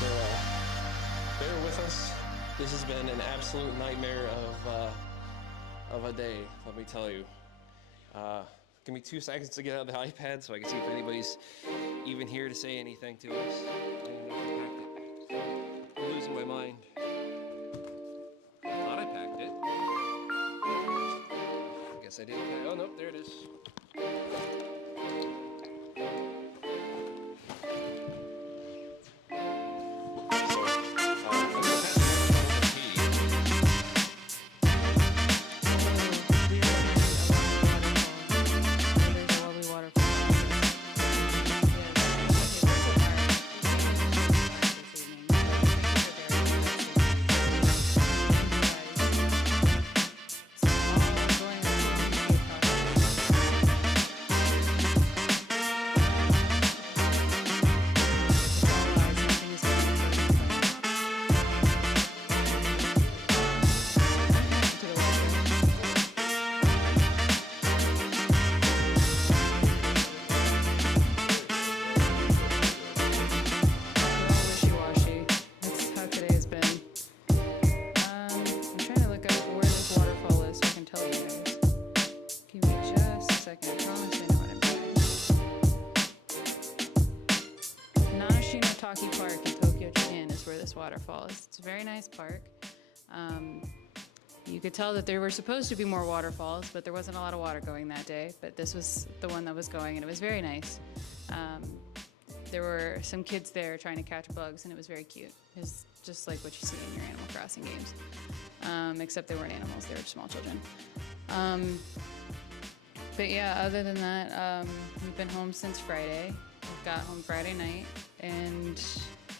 So bear with us. This has been an absolute nightmare of a day, let me tell you. Give me 2 seconds to get out the iPad so I can see if anybody's even here to say anything to us. I'm losing my mind. I thought I packed it. I guess I didn't. Oh, nope, there it is. Park in Tokyo, Japan is where this waterfall is. It's a very nice park. You could tell that there were supposed to be more waterfalls, but there wasn't a lot of water going that day. But this was the one that was going, and it was very nice. There were some kids there trying to catch bugs, and it was very cute. It was just like what you see in your Animal Crossing games, except they weren't animals; they were small children. But yeah, other than that, we've been home since Friday. We got home Friday night, and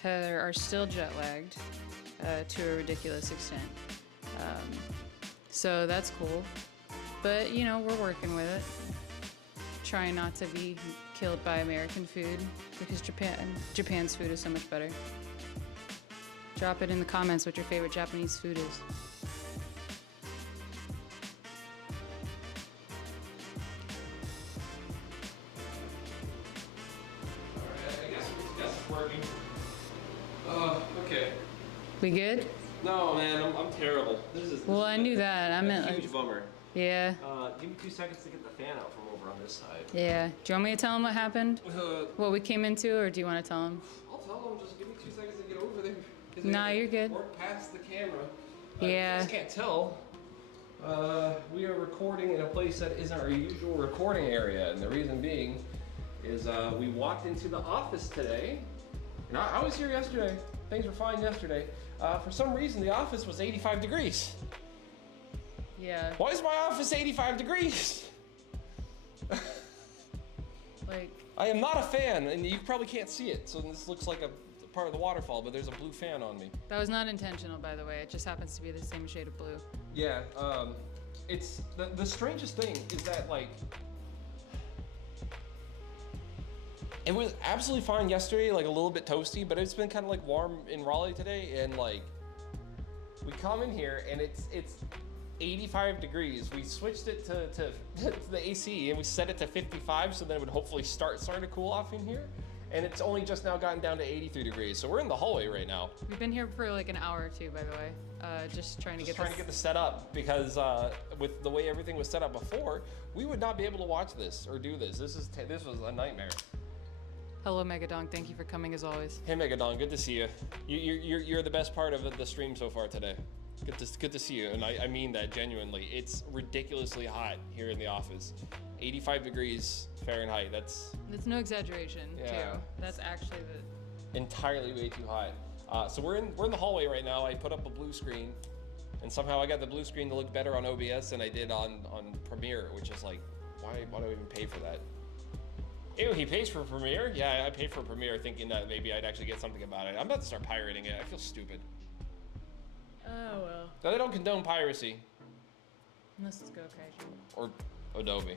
Heather are still jet lagged to a ridiculous extent. So that's cool. But, you know, we're working with it. Trying not to be killed by American food because Japan's food is so much better. Drop it in the comments what your favorite Japanese food is. Okay. We good? No, man, I'm terrible. Well, I knew that. I meant a huge bummer. Yeah. Give me 2 seconds to get the fan out from over on this side. Yeah. Do you want me to tell him what happened? What we came into, or do you want to tell him? I'll tell him. Just give me 2 seconds to get over there. Nah, you're good. Or past the camera. Yeah. You guys can't tell. We are recording in a place that isn't our usual recording area, and the reason being is we walked into the office today. And I was here yesterday. Things were fine yesterday. For some reason, the office was 85 degrees. Yeah. Why is my office 85 degrees? Like. I am not a fan, and you probably can't see it. So this looks like a part of the waterfall, but there's a blue fan on me. That was not intentional, by the way. It just happens to be the same shade of blue. Yeah. It's the strangest thing is that like. It was absolutely fine yesterday, like a little bit toasty, but it's been kind of like warm in Raleigh today, and like we come in here and it's 85 degrees. We switched it to the AC and we set it to 55, so then it would hopefully start to cool off in here. And it's only just now gotten down to 83 degrees, so we're in the hallway right now. We've been here for like an hour or two, by the way, just trying to get the set up, because with the way everything was set up before, we would not be able to watch this or do this. This was a nightmare. Hello, Megadong. Thank you for coming as always. Hey, Megadong. Good to see you. You're the best part of the stream so far today. Good to see you, and I mean that genuinely. It's ridiculously hot here in the office. 85 degrees Fahrenheit. That's no exaggeration, yeah, too. That's actually entirely way too hot. So we're in the hallway right now. I put up a blue screen, and somehow I got the blue screen to look better on OBS than I did on Premiere, which is like, why do I even pay for that? Ew, he pays for Premiere? Yeah, I paid for Premiere thinking that maybe I'd actually get something about it. I'm about to start pirating it. I feel stupid. Oh, well. No, they don't condone piracy. Unless it's GoCash. Or Adobe.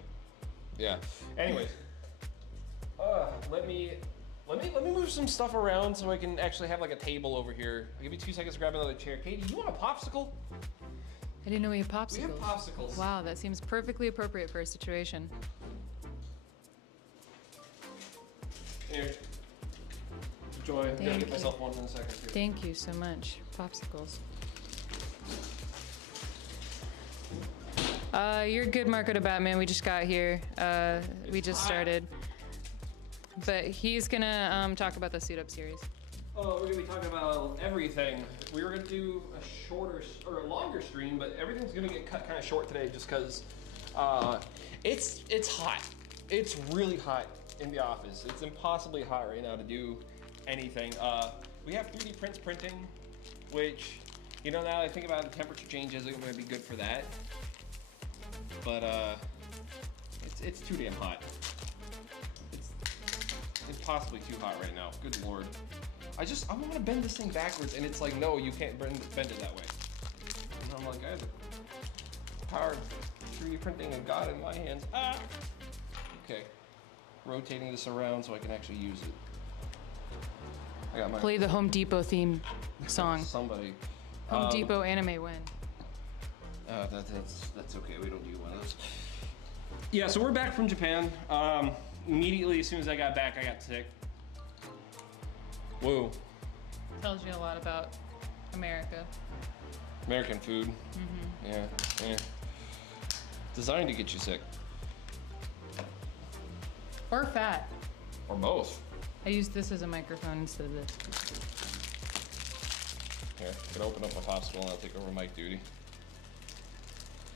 Yeah. Anyways. Let me move some stuff around so I can actually have like a table over here. I'll give you 2 seconds to grab another chair. Katie, you want a popsicle? I didn't know we had popsicles. We have popsicles. Wow, that seems perfectly appropriate for a situation. Here. Joy, I'm gonna Thank get you. myself one in a second too. Thank you so much. Popsicles. You're good, Marco to Batman. We just got here. We just started. But he's gonna talk about the Suit Up series. Oh, we're gonna be talking about everything. We were gonna do a shorter or a longer stream, but everything's gonna get cut kind of short today just because it's hot. It's really hot in the office. It's impossibly hot right now to do anything. We have 3D printing, which, you know, now that I think about it, the temperature change isn't gonna be good for that. But it's too damn hot. It's impossibly too hot right now. Good Lord. I want to bend this thing backwards, and it's like, no, you can't bend it that way. And I'm like, I have the power of 3D printing and God in my hands. Ah! Okay. Rotating this around so I can actually use it. I got my... Play the Home Depot theme song. Somebody. Home Depot anime win. That's okay. We don't do one of those. Yeah, so we're back from Japan. Immediately, as soon as I got back, I got sick. Whoa. Tells you a lot about America. American food. Mm-hmm. Yeah. Designed to get you sick. Or fat. Or both. I used this as a microphone instead of this. Here, I'm gonna open up my popsicle and I'll take over mic duty.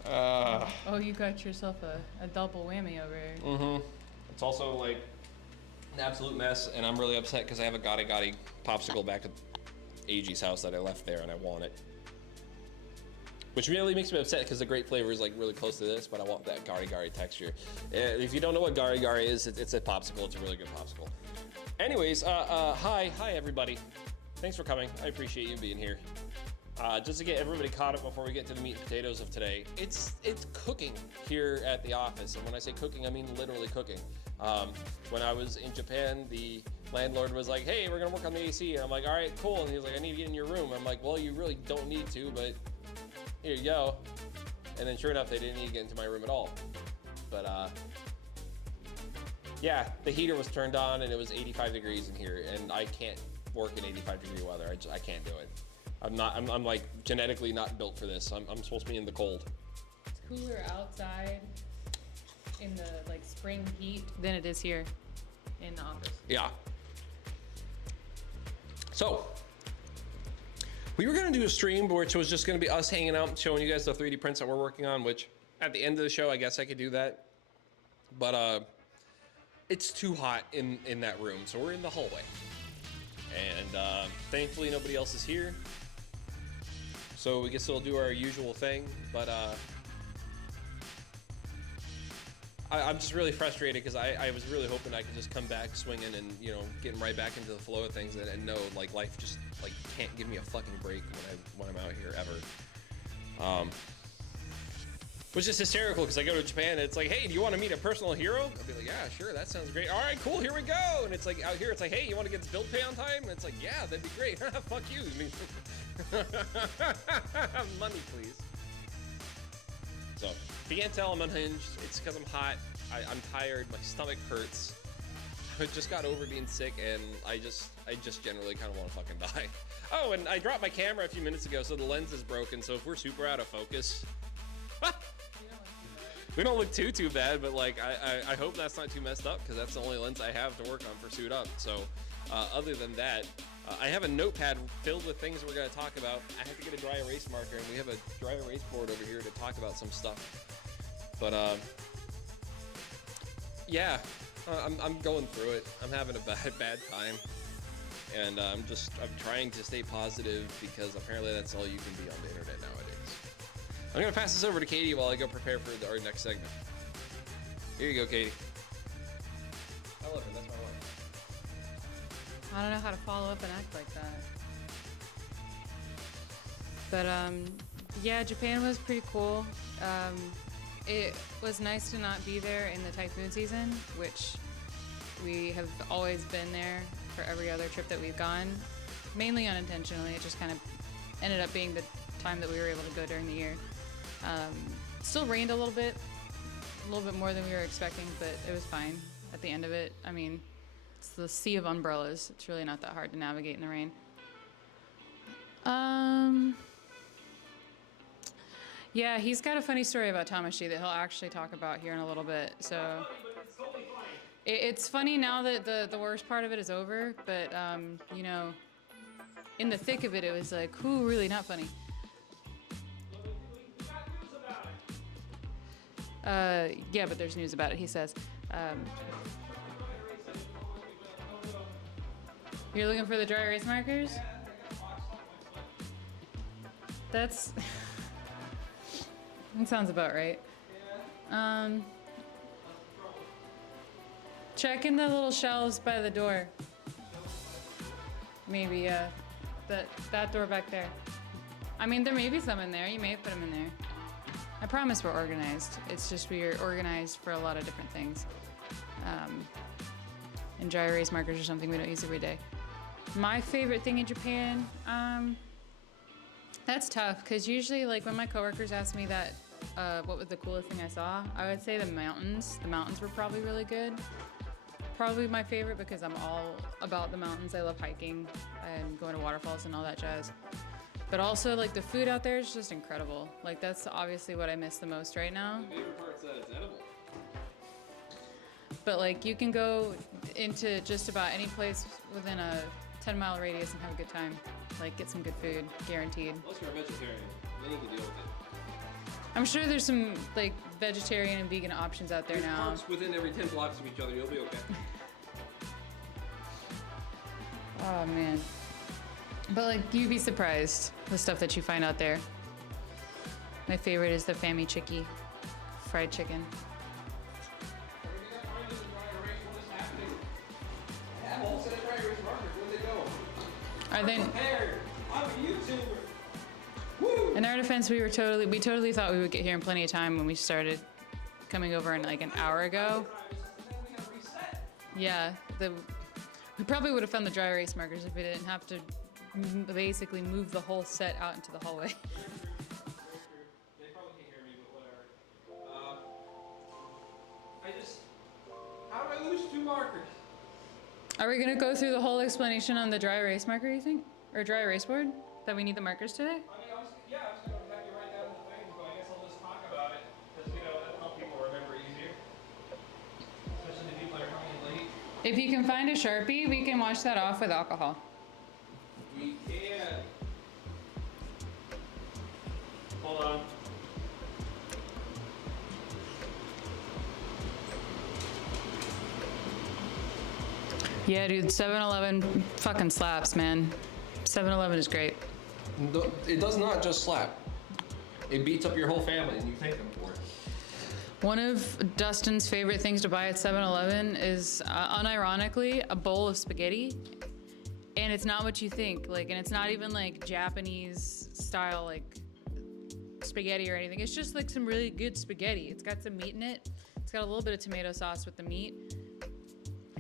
Oh, you got yourself a double whammy over here. Mm-hmm. It's also like an absolute mess, and I'm really upset because I have a gotti popsicle back at AG's house that I left there, and I want it. Which really makes me upset because the grape flavor is like really close to this, but I want that gari texture. If you don't know what gari is, it's a popsicle. It's a really good popsicle. Anyways, hi everybody. Thanks for coming. I appreciate you being here. Just to get everybody caught up before we get to the meat and potatoes of today, it's cooking here at the office. And when I say cooking, I mean literally cooking. When I was in Japan, the landlord was like, hey, we're gonna work on the AC. And I'm like, all right, cool. And he was like, I need to get in your room. I'm like, well, you really don't need to, but here you go. And then sure enough, they didn't need to get into my room at all. But yeah, the heater was turned on and it was 85 degrees in here, and I can't work in 85-degree weather. I can't do it. I'm like genetically not built for this. I'm supposed to be in the cold. It's cooler outside in the like spring heat than it is here in the office. Yeah. So we were gonna do a stream which was just gonna be us hanging out and showing you guys the 3D prints that we're working on, which at the end of the show, I guess I could do that. But it's too hot in that room, so we're in the hallway. And thankfully nobody else is here. So we can still do our usual thing, but I'm just really frustrated because I was really hoping I could just come back swinging and, you know, getting right back into the flow of things and know, like, life just, like, can't give me a fucking break when I'm out here ever. Which is hysterical because I go to Japan and it's like, hey, do you want to meet a personal hero? I'll be like, yeah, sure, that sounds great. All right, cool, here we go. And it's like, out here, it's like, hey, you want to get this bill pay on time? And it's like, yeah, that'd be great. Fuck you. I mean, money, please. So, if you can't tell, I'm unhinged. It's because I'm hot. I'm tired. My stomach hurts. I just got over being sick, and I just generally kind of want to fucking die. Oh, and I dropped my camera a few minutes ago, so the lens is broken. So if we're super out of focus, we don't look too bad. But like, I hope that's not too messed up because that's the only lens I have to work on for Suit Up. So other than that, I have a notepad filled with things we're going to talk about. I have to get a dry erase marker, and we have a dry erase board over here to talk about some stuff. But yeah, I'm going through it. I'm having a bad time, and I'm trying to stay positive because apparently that's all you can be on the internet nowadays. I'm gonna pass this over to Katie while I go prepare for our next segment. Here you go, Katie. I love her. That's my wife. I don't know how to follow up and act like that. But yeah, Japan was pretty cool. It was nice to not be there in the typhoon season, which we have always been there for every other trip that we've gone, mainly unintentionally. It just kind of ended up being the time that we were able to go during the year. Still rained a little bit more than we were expecting, but it was fine at the end of it. I mean, It's the sea of umbrellas. It's really not that hard to navigate in the rain. Yeah, he's got a funny story about Tamashi that he'll actually talk about here in a little bit. So it's funny now that the worst part of it is over, but you know, in the thick of it, it was like, whoo, really not funny. Yeah, but there's news about it, he says. You're looking for the dry erase markers? That's... that sounds about right. Check in the little shelves by the door. Maybe, yeah. That door back there. I mean, there may be some in there. You may have put them in there. I promise we're organized. It's just we're organized for a lot of different things. And dry erase markers are something we don't use every day. My favorite thing in Japan, that's tough, because usually, like, when my coworkers ask me that, what was the coolest thing I saw, I would say the mountains. The mountains were probably really good. Probably my favorite because I'm all about the mountains. I love hiking and going to waterfalls and all that jazz. But also, like, the food out there is just incredible. Like, that's obviously what I miss the most right now. The favorite part's that it's edible. But, like, you can go into just about any place within a 10-mile radius and have a good time. Like, get some good food, guaranteed. Unless you're a vegetarian, then you can deal with it. I'm sure there's some, like, vegetarian and vegan options out there There's now. parks within every 10 blocks of each other, you'll be okay. Oh, man. But, like, you'd be surprised the stuff that you find out there. My favorite is the Fami Chicky fried chicken. Are they? I'm a YouTuber. In our defense, we totally thought we would get here in plenty of time when we started coming over in like an hour ago. Yeah, we probably would have found the dry erase markers if we didn't have to basically move the whole set out into the hallway. They probably can't hear me, but whatever. How do I lose 2 markers? Are we gonna go through the whole explanation on the dry erase marker, you think? Or dry erase board? That we need the markers today? I mean, I was gonna have you write down the things, but I guess I'll just talk about it, because, you know, that'll help people remember easier. Especially the people that are coming in late. If you can find a Sharpie, we can wash that off with alcohol. We can. Hold on. Yeah, dude, 7-Eleven fucking slaps, man. 7-Eleven is great. It does not just slap. It beats up your whole family, and you thank them for it. One of Dustin's favorite things to buy at 7-Eleven is, unironically, a bowl of spaghetti. And it's not what you think. Like, and it's not even like Japanese style, like, spaghetti or anything. It's just like some really good spaghetti. It's got some meat in it. It's got a little bit of tomato sauce with the meat.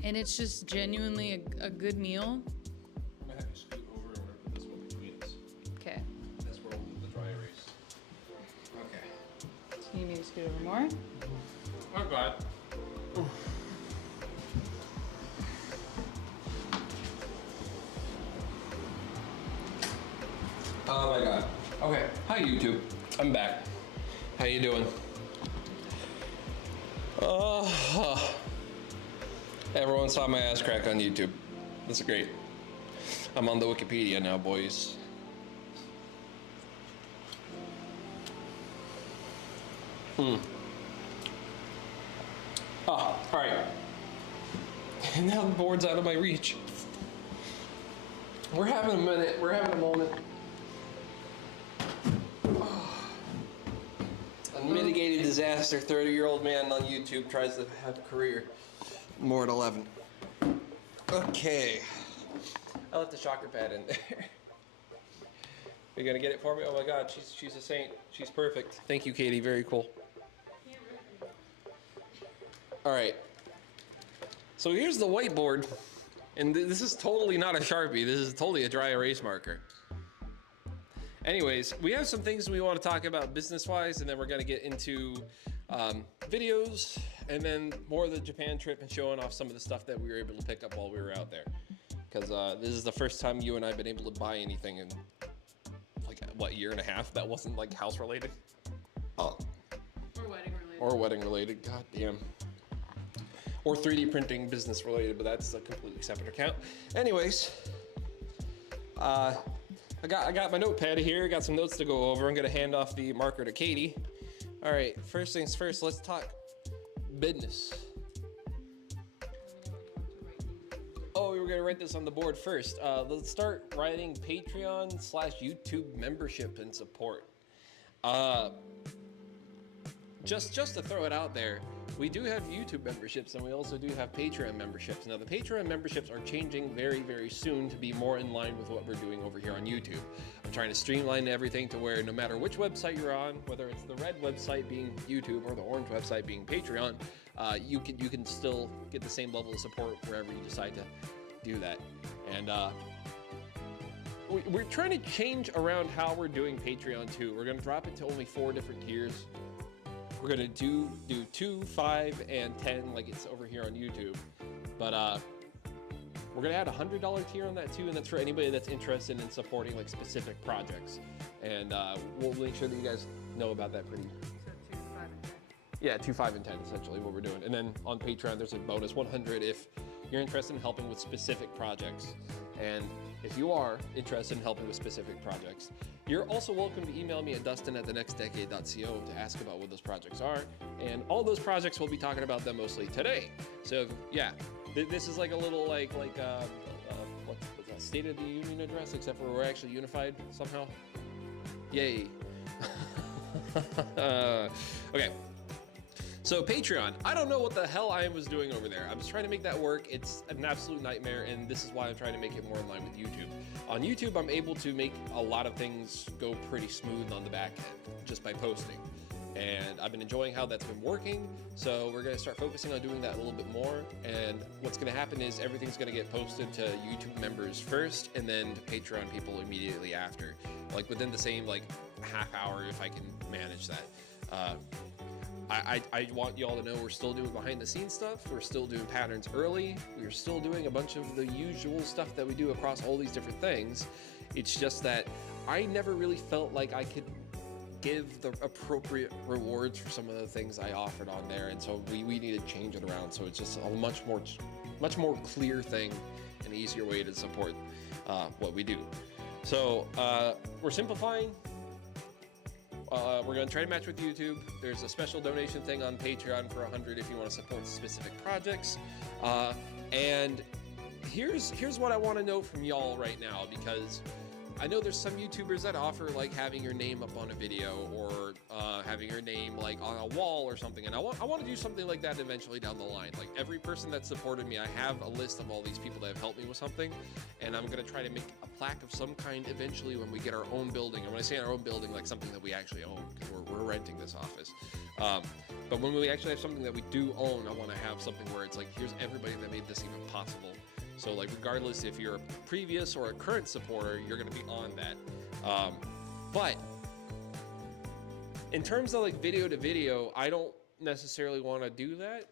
And it's just genuinely a good meal. I'm gonna have you scoot over and we're gonna put this one between us. Okay. That's where we'll do the dry erase. Okay. So you need me to scoot over more? Oh God. Oh my God. Okay. Hi YouTube. I'm back. How you doing? Everyone saw my ass crack on YouTube. That's great. I'm on the Wikipedia now, boys. All right. And now the board's out of my reach. We're having a minute. We're having a moment. Unmitigated disaster. 30-year-old man on YouTube tries to have a career. More at 11. Okay. I left the shocker pad in there. You gonna get it for me? Oh my God, she's a saint. She's perfect. Thank you, Katie. Very cool. All right. So here's the whiteboard, and this is totally not a Sharpie. This is totally a dry erase marker. Anyways, we have some things we want to talk about business-wise, and then we're gonna get into videos, and then more of the Japan trip and showing off some of the stuff that we were able to pick up while we were out there. Because this is the first time you and I have been able to buy anything in like, what, year and a half that wasn't like house related? Or wedding related. Or wedding related, god damn. Or 3D printing business related, but that's a completely separate account. Anyways, I got my notepad here, got some notes to go over. I'm gonna hand off the marker to Katie. All right, first things first, let's talk business. Oh, we were gonna write this on the board first. Let's start writing Patreon/YouTube membership and support. Just to throw it out there, we do have YouTube memberships and we also do have Patreon memberships. Now the Patreon memberships are changing very, very soon to be more in line with what we're doing over here on YouTube. I'm trying to streamline everything to where no matter which website you're on, whether it's the red website being YouTube or the orange website being Patreon, you can still get the same level of support wherever you decide to do that. And we're trying to change around how we're doing Patreon too. We're gonna drop it to only 4 different tiers. We're gonna do 2, 5, and 10 like it's over here on YouTube. But we're gonna add a $100 tier on that too, and that's for anybody that's interested in supporting like specific projects. And we'll make sure that you guys know about that pretty. So 2, 5, and 10. Yeah, 2, 5, and 10 essentially what we're doing. And then on Patreon there's a bonus 100 if you're interested in helping with specific projects. And if you are interested in helping with specific projects, you're also welcome to email me at dustin@thenextdecade.co to ask about what those projects are. And all those projects, we'll be talking about them mostly today. So yeah, this is like a little what's that, State of the Union address, except for we're actually unified somehow. Yay. Okay. So Patreon, I don't know what the hell I was doing over there. I was trying to make that work. It's an absolute nightmare, and this is why I'm trying to make it more in line with YouTube. On YouTube, I'm able to make a lot of things go pretty smooth on the back end just by posting. And I've been enjoying how that's been working, so we're gonna start focusing on doing that a little bit more. And what's gonna happen is everything's gonna get posted to YouTube members first, and then to Patreon people immediately after. Like within the same half hour if I can manage that. I want y'all to know we're still doing behind the scenes stuff. We're still doing patterns early. We're still doing a bunch of the usual stuff that we do across all these different things. It's just that I never really felt like I could give the appropriate rewards for some of the things I offered on there. And so we need to change it around. So it's just a much more clear thing, an easier way to support what we do. So we're simplifying. We're going to try to match with YouTube. There's a special donation thing on Patreon for 100 if you want to support specific projects. And here's what I want to know from y'all right now, because I know there's some YouTubers that offer having your name up on a video or having your name on a wall or something. And I want to do something like that eventually down the line. Like every person that supported me, I have a list of all these people that have helped me with something. And I'm going to try to make a plaque of some kind eventually when we get our own building. And when I say our own building, something that we actually own, because we're renting this office. But when we actually have something that we do own, I want to have something where it's here's everybody that made this even possible. So regardless if you're a previous or a current supporter, you're going to be on that. But in terms of video to video, I don't necessarily want to do that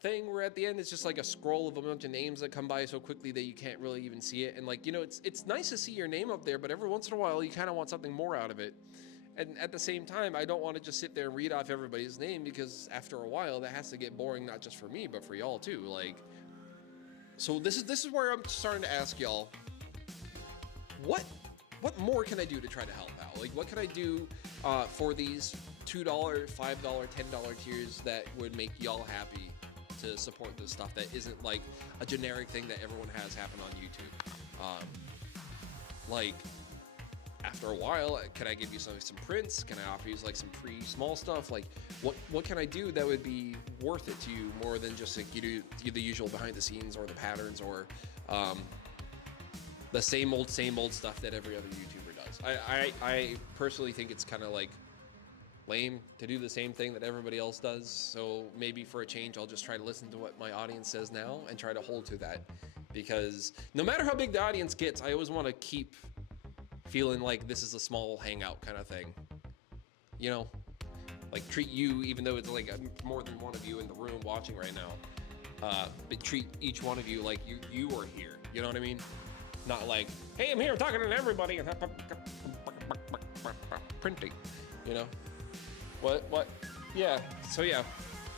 thing where at the end it's just a scroll of a bunch of names that come by so quickly that you can't really even see it. And it's nice to see your name up there, but every once in a while you kind of want something more out of it. And at the same time, I don't want to just sit there and read off everybody's name, because after a while that has to get boring, not just for me, but for y'all too. So this is where I'm starting to ask y'all, what more can I do to try to help out? What can I do for these $2, $5, $10 tiers that would make y'all happy to support this stuff that isn't a generic thing that everyone has happen on YouTube? After a while, can I give you some prints? Can I offer you some free small stuff? What can I do that would be worth it to you more than just you do the usual behind the scenes or the patterns or the same old stuff that every other YouTuber does? I personally think it's kind of lame to do the same thing that everybody else does. So maybe for a change, I'll just try to listen to what my audience says now and try to hold to that, because no matter how big the audience gets, I always want to keep feeling like this is a small hangout kind of thing, like treat you, even though it's like more than one of you in the room watching right now, but treat each one of you like you are here. You know what I mean? Not like, hey, I'm here talking to everybody and printing. You know? What? Yeah. So yeah,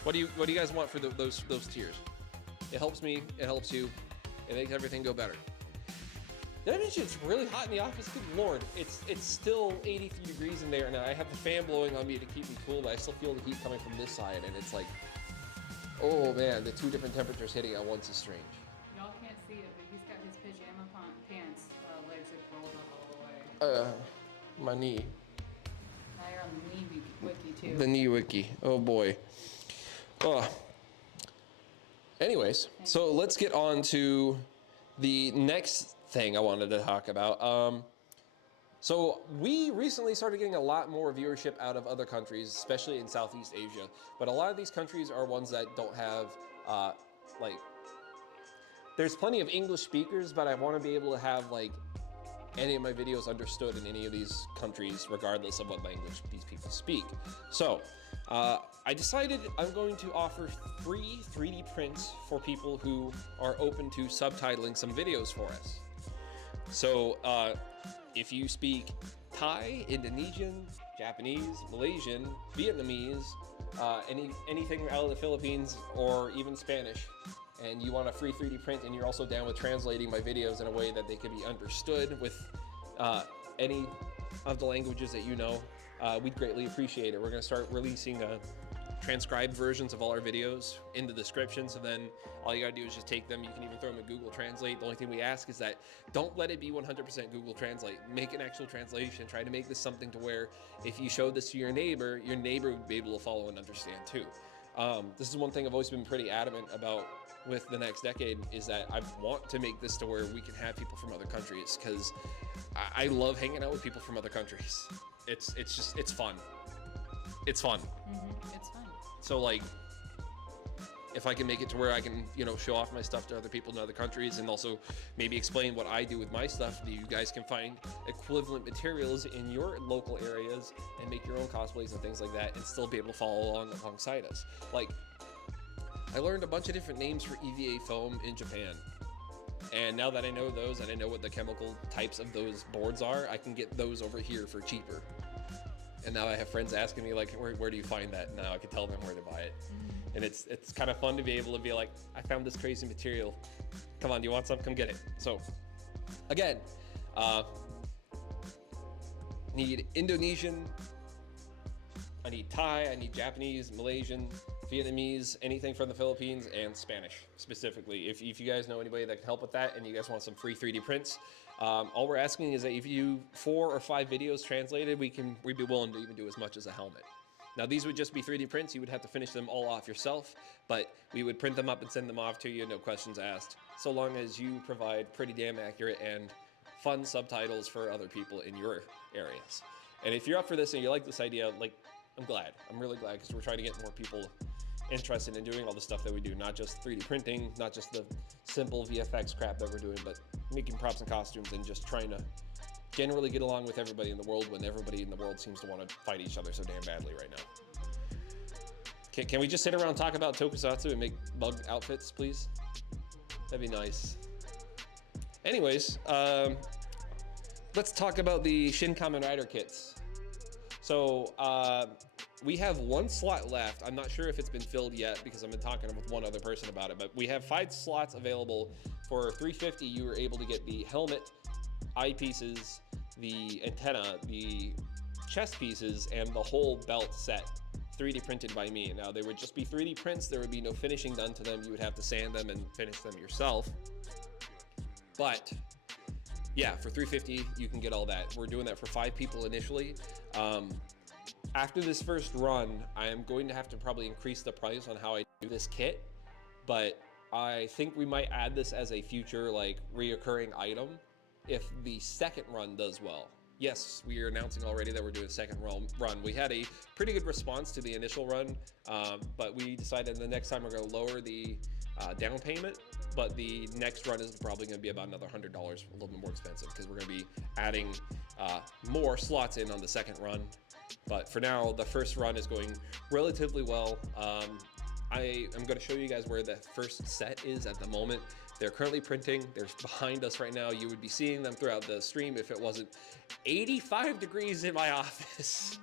what do you guys want for those tiers? It helps me. It helps you. It makes everything go better. Did I mention it's really hot in the office? Good Lord, it's still 83 degrees in there, and I have the fan blowing on me to keep me cool, but I still feel the heat coming from this side, and it's like, oh man, the two different temperatures hitting at once is strange. Y'all can't see it, but he's got his pajama pants, legs are rolled up all the way. My knee. Now you're on the knee wiki too. The knee wiki. Oh boy. Oh. Anyways, so let's get on to the next thing I wanted to talk about. So we recently started getting a lot more viewership out of other countries, especially in Southeast Asia. But a lot of these countries are ones that don't have, like, there's plenty of English speakers, but I want to be able to have like any of my videos understood in any of these countries, regardless of what language these people speak. So I decided I'm going to offer free 3D prints for people who are open to subtitling some videos for us. So if you speak Thai, Indonesian, Japanese, Malaysian, Vietnamese, anything out of the Philippines, or even Spanish, and you want a free 3D print, and you're also down with translating my videos in a way that they can be understood with any of the languages that you know, we'd greatly appreciate it. We're going to start releasing transcribed versions of all our videos in the description, so then all you gotta do is just take them. You can even throw them in Google Translate. The only thing we ask is that don't let it be 100% Google Translate. Make an actual translation. Try to make this something to where if you showed this to your neighbor would be able to follow and understand too. This is one thing I've always been pretty adamant about with the next decade, is that I want to make this to where we can have people from other countries, because I love hanging out with people from other countries. It's fun. It's fun. Mm-hmm. It's fun. So like, if I can make it to where I can, show off my stuff to other people in other countries, and also maybe explain what I do with my stuff, that you guys can find equivalent materials in your local areas and make your own cosplays and things like that, and still be able to follow along alongside us. Like, I learned a bunch of different names for EVA foam in Japan. And now that I know those, and I know what the chemical types of those boards are, I can get those over here for cheaper. And now I have friends asking me, like, where do you find that? Now I can tell them where to buy it. And it's kind of fun to be able to be like, I found this crazy material. Come on, do you want some? Come get it. So, again, need Indonesian, I need Thai, I need Japanese, Malaysian, Vietnamese, anything from the Philippines, and Spanish specifically. If you guys know anybody that can help with that, and you guys want some free 3D prints, all we're asking is that if you 4 or 5 videos translated, we'd be willing to even do as much as a helmet. Now these would just be 3D prints. You would have to finish them all off yourself, but we would print them up and send them off to you, no questions asked, so long as you provide pretty damn accurate and fun subtitles for other people in your areas. And if you're up for this and you like this idea, like, I'm glad. I'm really glad, because we're trying to get more people interested in doing all the stuff that we do, not just 3D printing, not just the simple VFX crap that we're doing, but making props and costumes, and just trying to generally get along with everybody in the world, when everybody in the world seems to want to fight each other so damn badly right now. Can we just sit around and talk about tokusatsu and make bug outfits, please? That'd be nice. Anyways, let's talk about the Shin Kamen Rider kits. So, we have 1 slot left. I'm not sure if it's been filled yet, because I've been talking with one other person about it, but we have 5 slots available. For $350, you were able to get the helmet, eyepieces, the antenna, the chest pieces, and the whole belt set, 3D printed by me. Now, they would just be 3D prints. There would be no finishing done to them. You would have to sand them and finish them yourself. But yeah, for $350, you can get all that. We're doing that for 5 people initially. After this first run, I am going to have to probably increase the price on how I do this kit, but I think we might add this as a future, like, reoccurring item if the second run does well. Yes, we are announcing already that we're doing a second run. We had a pretty good response to the initial run, but we decided the next time we're going to lower the down payment, but the next run is probably going to be about another $100, a little bit more expensive, because we're going to be adding more slots in on the second run But for now, the first run is going relatively well. I am going to show you guys where the first set is at the moment. They're currently printing. They're behind us right now. You would be seeing them throughout the stream if it wasn't 85 degrees in my office.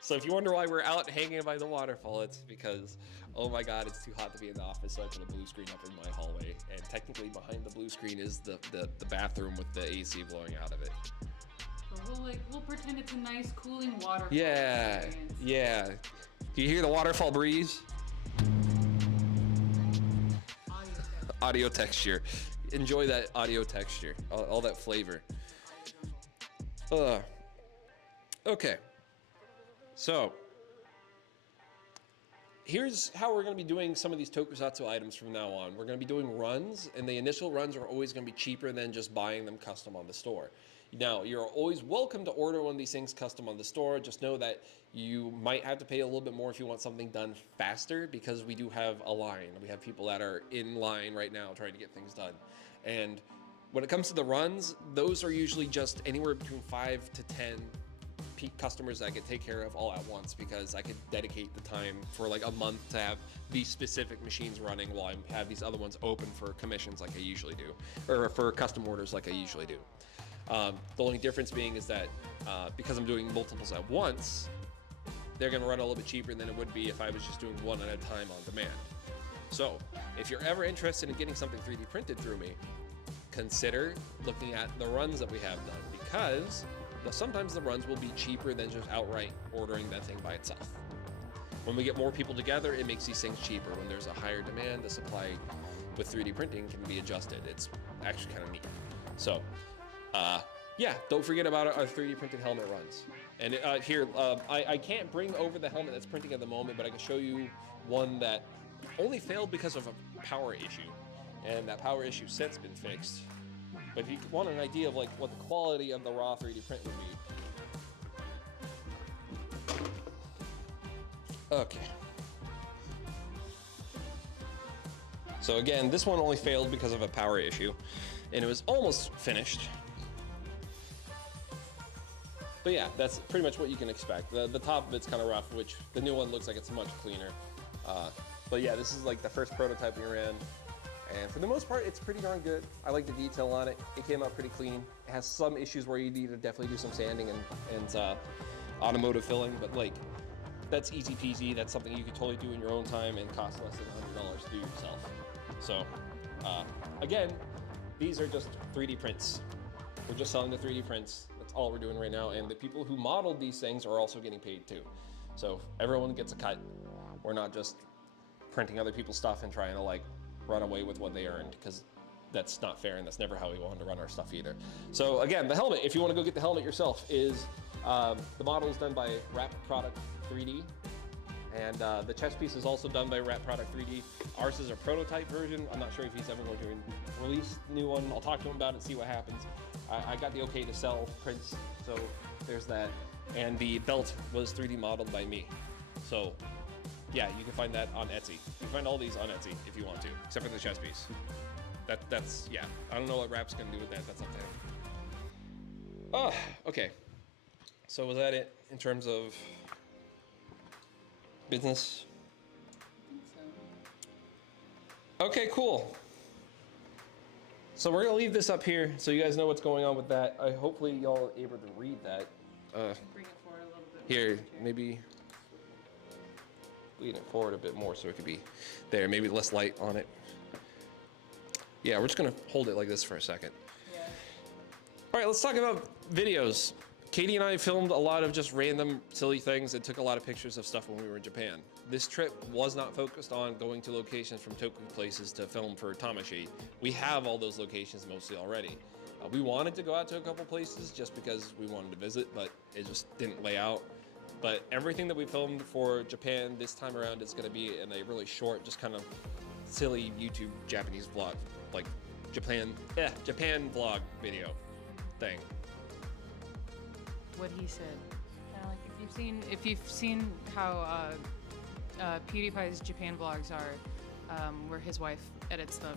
So if you wonder why we're out hanging by the waterfall, it's because, oh my God, it's too hot to be in the office, so I put a blue screen up in my hallway. And technically behind the blue screen is the bathroom with the AC blowing out of it. So we'll pretend it's a nice cooling waterfall. Yeah, experience. yeah. Do you hear the waterfall breeze? Audio texture. Enjoy that audio texture, all that flavor. Okay. So, here's how we're going to be doing some of these tokusatsu items from now on. We're going to be doing runs, and the initial runs are always going to be cheaper than just buying them custom on the store. Now, you're always welcome to order one of these things custom on the store. Just know that you might have to pay a little bit more if you want something done faster, because we do have a line. We have people that are in line right now trying to get things done. And when it comes to the runs, those are usually just anywhere between 5 to 10 customers that I could take care of all at once, because I could dedicate the time for like a month to have these specific machines running while I have these other ones open for commissions like I usually do, or for custom orders like I usually do. The only difference being is that because I'm doing multiples at once, they're going to run a little bit cheaper than it would be if I was just doing one at a time on demand. So if you're ever interested in getting something 3D printed through me, consider looking at the runs that we have done, because sometimes the runs will be cheaper than just outright ordering that thing by itself. When we get more people together, it makes these things cheaper. When there's a higher demand, the supply with 3D printing can be adjusted. It's actually kind of neat. So yeah, don't forget about our 3D printed helmet runs. And I can't bring over the helmet that's printing at the moment, but I can show you one that only failed because of a power issue, and that power issue since been fixed. But if you want an idea of like what the quality of the raw 3D print would be. Okay. So again, this one only failed because of a power issue, and it was almost finished. But yeah, that's pretty much what you can expect. The top of it's kind of rough, which the new one looks like it's much cleaner. But yeah, this is like the first prototype we ran. And for the most part, it's pretty darn good. I like the detail on it. It came out pretty clean. It has some issues where you need to definitely do some sanding and automotive filling, but like, that's easy peasy. That's something you could totally do in your own time and cost less than $100 to do yourself. So again, these are just 3D prints. We're just selling the 3D prints. That's all we're doing right now. And the people who modeled these things are also getting paid too. So everyone gets a cut. We're not just printing other people's stuff and trying to like run away with what they earned, because that's not fair, and that's never how we wanted to run our stuff either. So again, the helmet, if you want to go get the helmet yourself, is the model is done by Wrap Product 3D, and the chest piece is also done by Wrap Product 3D. Ours is a prototype version. I'm not sure if he's ever going to release a new one. I'll talk to him about it, see what happens. I got the okay to sell prints, so there's that. And the belt was 3D modeled by me. So yeah, you can find that on Etsy. You can find all these on Etsy if you want to, except for the chest piece. That's yeah. I don't know what Wrap's gonna do with that. That's up to him. Oh, okay. So was that it in terms of business? I think so. Okay, cool. So we're gonna leave this up here so you guys know what's going on with that. Hopefully y'all are able to read that. Bring it forward a little bit. Here, maybe lean it forward a bit more so it could be there. Maybe less light on it. Yeah, we're just gonna hold it like this for a second. Yeah. All right, let's talk about videos. Katie and I filmed a lot of just random silly things and took a lot of pictures of stuff when we were in Japan. This trip was not focused on going to locations from toku places to film for Tamashii. We have all those locations mostly already. We wanted to go out to a couple places just because we wanted to visit, but it just didn't lay out. But everything that we filmed for Japan this time around is going to be in a really short, just kind of silly YouTube Japanese vlog, like Japan vlog video thing. What he said. Kind of like if you've seen how PewDiePie's Japan vlogs are, where his wife edits them,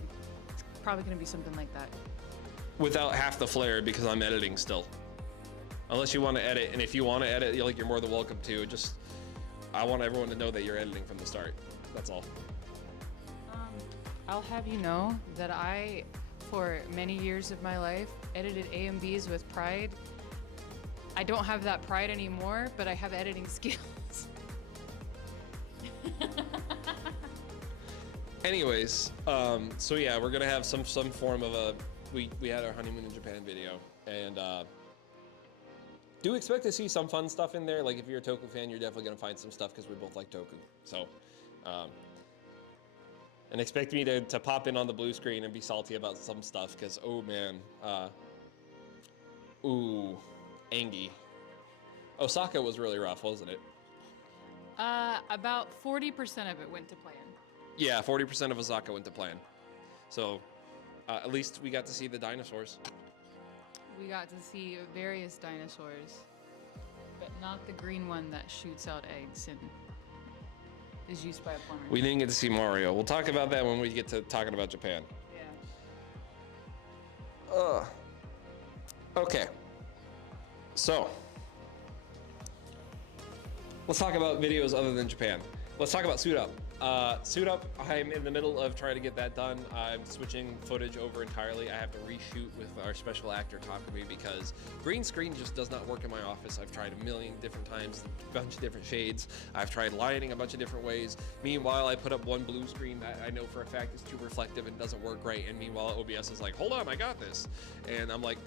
it's probably going to be something like that. Without half the flair, because I'm editing still. Unless you want to edit, and if you want to edit, you're more than welcome to. Just, I want everyone to know that you're editing from the start. That's all. I'll have you know that I, for many years of my life, edited A and Bs with pride. I don't have that pride anymore, but I have editing skills. Anyways, so yeah, we're gonna have some form of a, we had our honeymoon in Japan video, and do expect to see some fun stuff in there. Like if you're a Toku fan, you're definitely gonna find some stuff because we both like Toku. So, and expect me to pop in on the blue screen and be salty about some stuff because, oh man, ooh, Angie. Osaka was really rough, wasn't it? About 40% of it went to plan. Yeah, 40% of Osaka went to plan. So, at least we got to see the dinosaurs. We got to see various dinosaurs, but not the green one that shoots out eggs and is used by a plumber. We didn't get to see Mario. We'll talk about that when we get to talking about Japan. Yeah. Okay. So, let's talk about videos other than Japan. Let's talk about Suit Up. Suit Up, I'm in the middle of trying to get that done. I'm switching footage over entirely. I have to reshoot with our special actor Takumi because green screen just does not work in my office. I've tried a million different times, a bunch of different shades. I've tried lighting a bunch of different ways. Meanwhile, I put up one blue screen that I know for a fact is too reflective and doesn't work right. And meanwhile, OBS is like, hold on, I got this. And I'm like,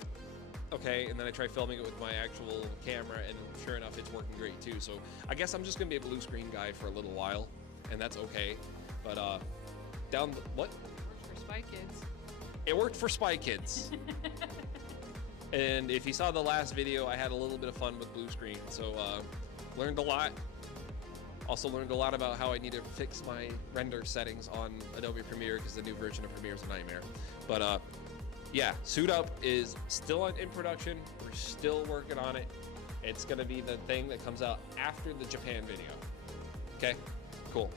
okay, and then I try filming it with my actual camera, and sure enough, it's working great too. So I guess I'm just gonna be a blue screen guy for a little while, and that's okay. But down the, what? It worked for Spy Kids. It worked for Spy Kids. And if you saw the last video, I had a little bit of fun with blue screen, so learned a lot. Also learned a lot about how I need to fix my render settings on Adobe Premiere because the new version of Premiere is a nightmare. But yeah, Suit Up is still in production. We're still working on it. It's gonna be the thing that comes out after the Japan video. Okay, cool.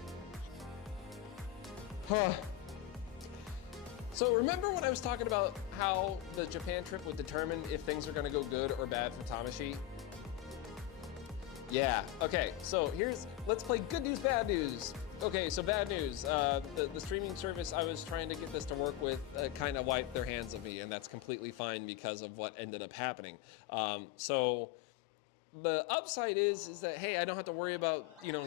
So remember when I was talking about how the Japan trip would determine if things are gonna go good or bad for Tamashi? Yeah, okay, so let's play good news, bad news. Okay, so bad news. The streaming service I was trying to get this to work with kind of wiped their hands of me, and that's completely fine because of what ended up happening. So the upside is that, hey, I don't have to worry about,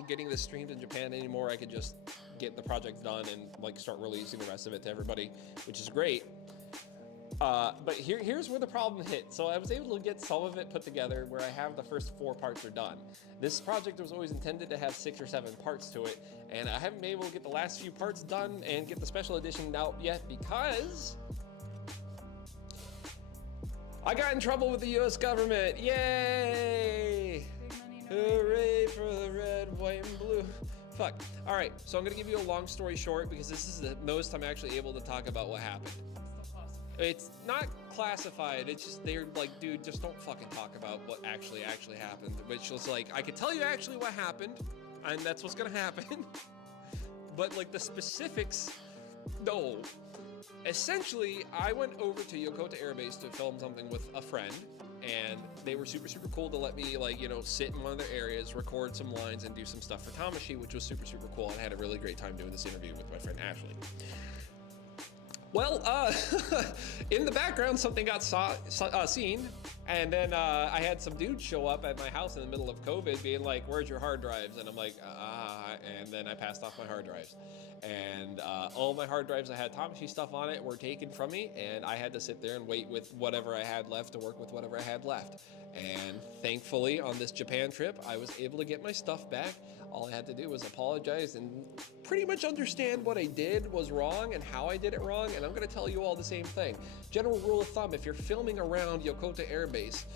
getting this streamed in Japan anymore. I could just get the project done and start releasing the rest of it to everybody, which is great. But here's where the problem hit. So I was able to get some of it put together where I have the first 4 parts are done. This project was always intended to have 6 or 7 parts to it, and I haven't been able to get the last few parts done and get the special edition out yet because I got in trouble with the US government. Yay! Hooray for the red, white, and blue. Fuck. All right, so I'm gonna give you a long story short because this is the most I'm actually able to talk about what happened. It's not classified, it's just, they're like, dude, just don't fucking talk about what actually happened. Which was like, I could tell you actually what happened, and that's what's gonna happen. But like the specifics, no. Essentially, I went over to Yokota Air Base to film something with a friend, and they were super cool to let me sit in one of their areas, record some lines, and do some stuff for Tamashi, which was super cool, and I had a really great time doing this interview with my friend Ashley. Well, in the background, something got seen, and then I had some dudes show up at my house in the middle of COVID being like, where's your hard drives? And I'm like, and then I passed off my hard drives. And all my hard drives that had Tamashi stuff on it were taken from me, and I had to sit there and wait with whatever I had left to work with whatever I had left. And thankfully, on this Japan trip, I was able to get my stuff back. All I had to do was apologize and pretty much understand what I did was wrong and how I did it wrong, and I'm gonna tell you all the same thing. General rule of thumb, if you're filming around Yokota Air Base,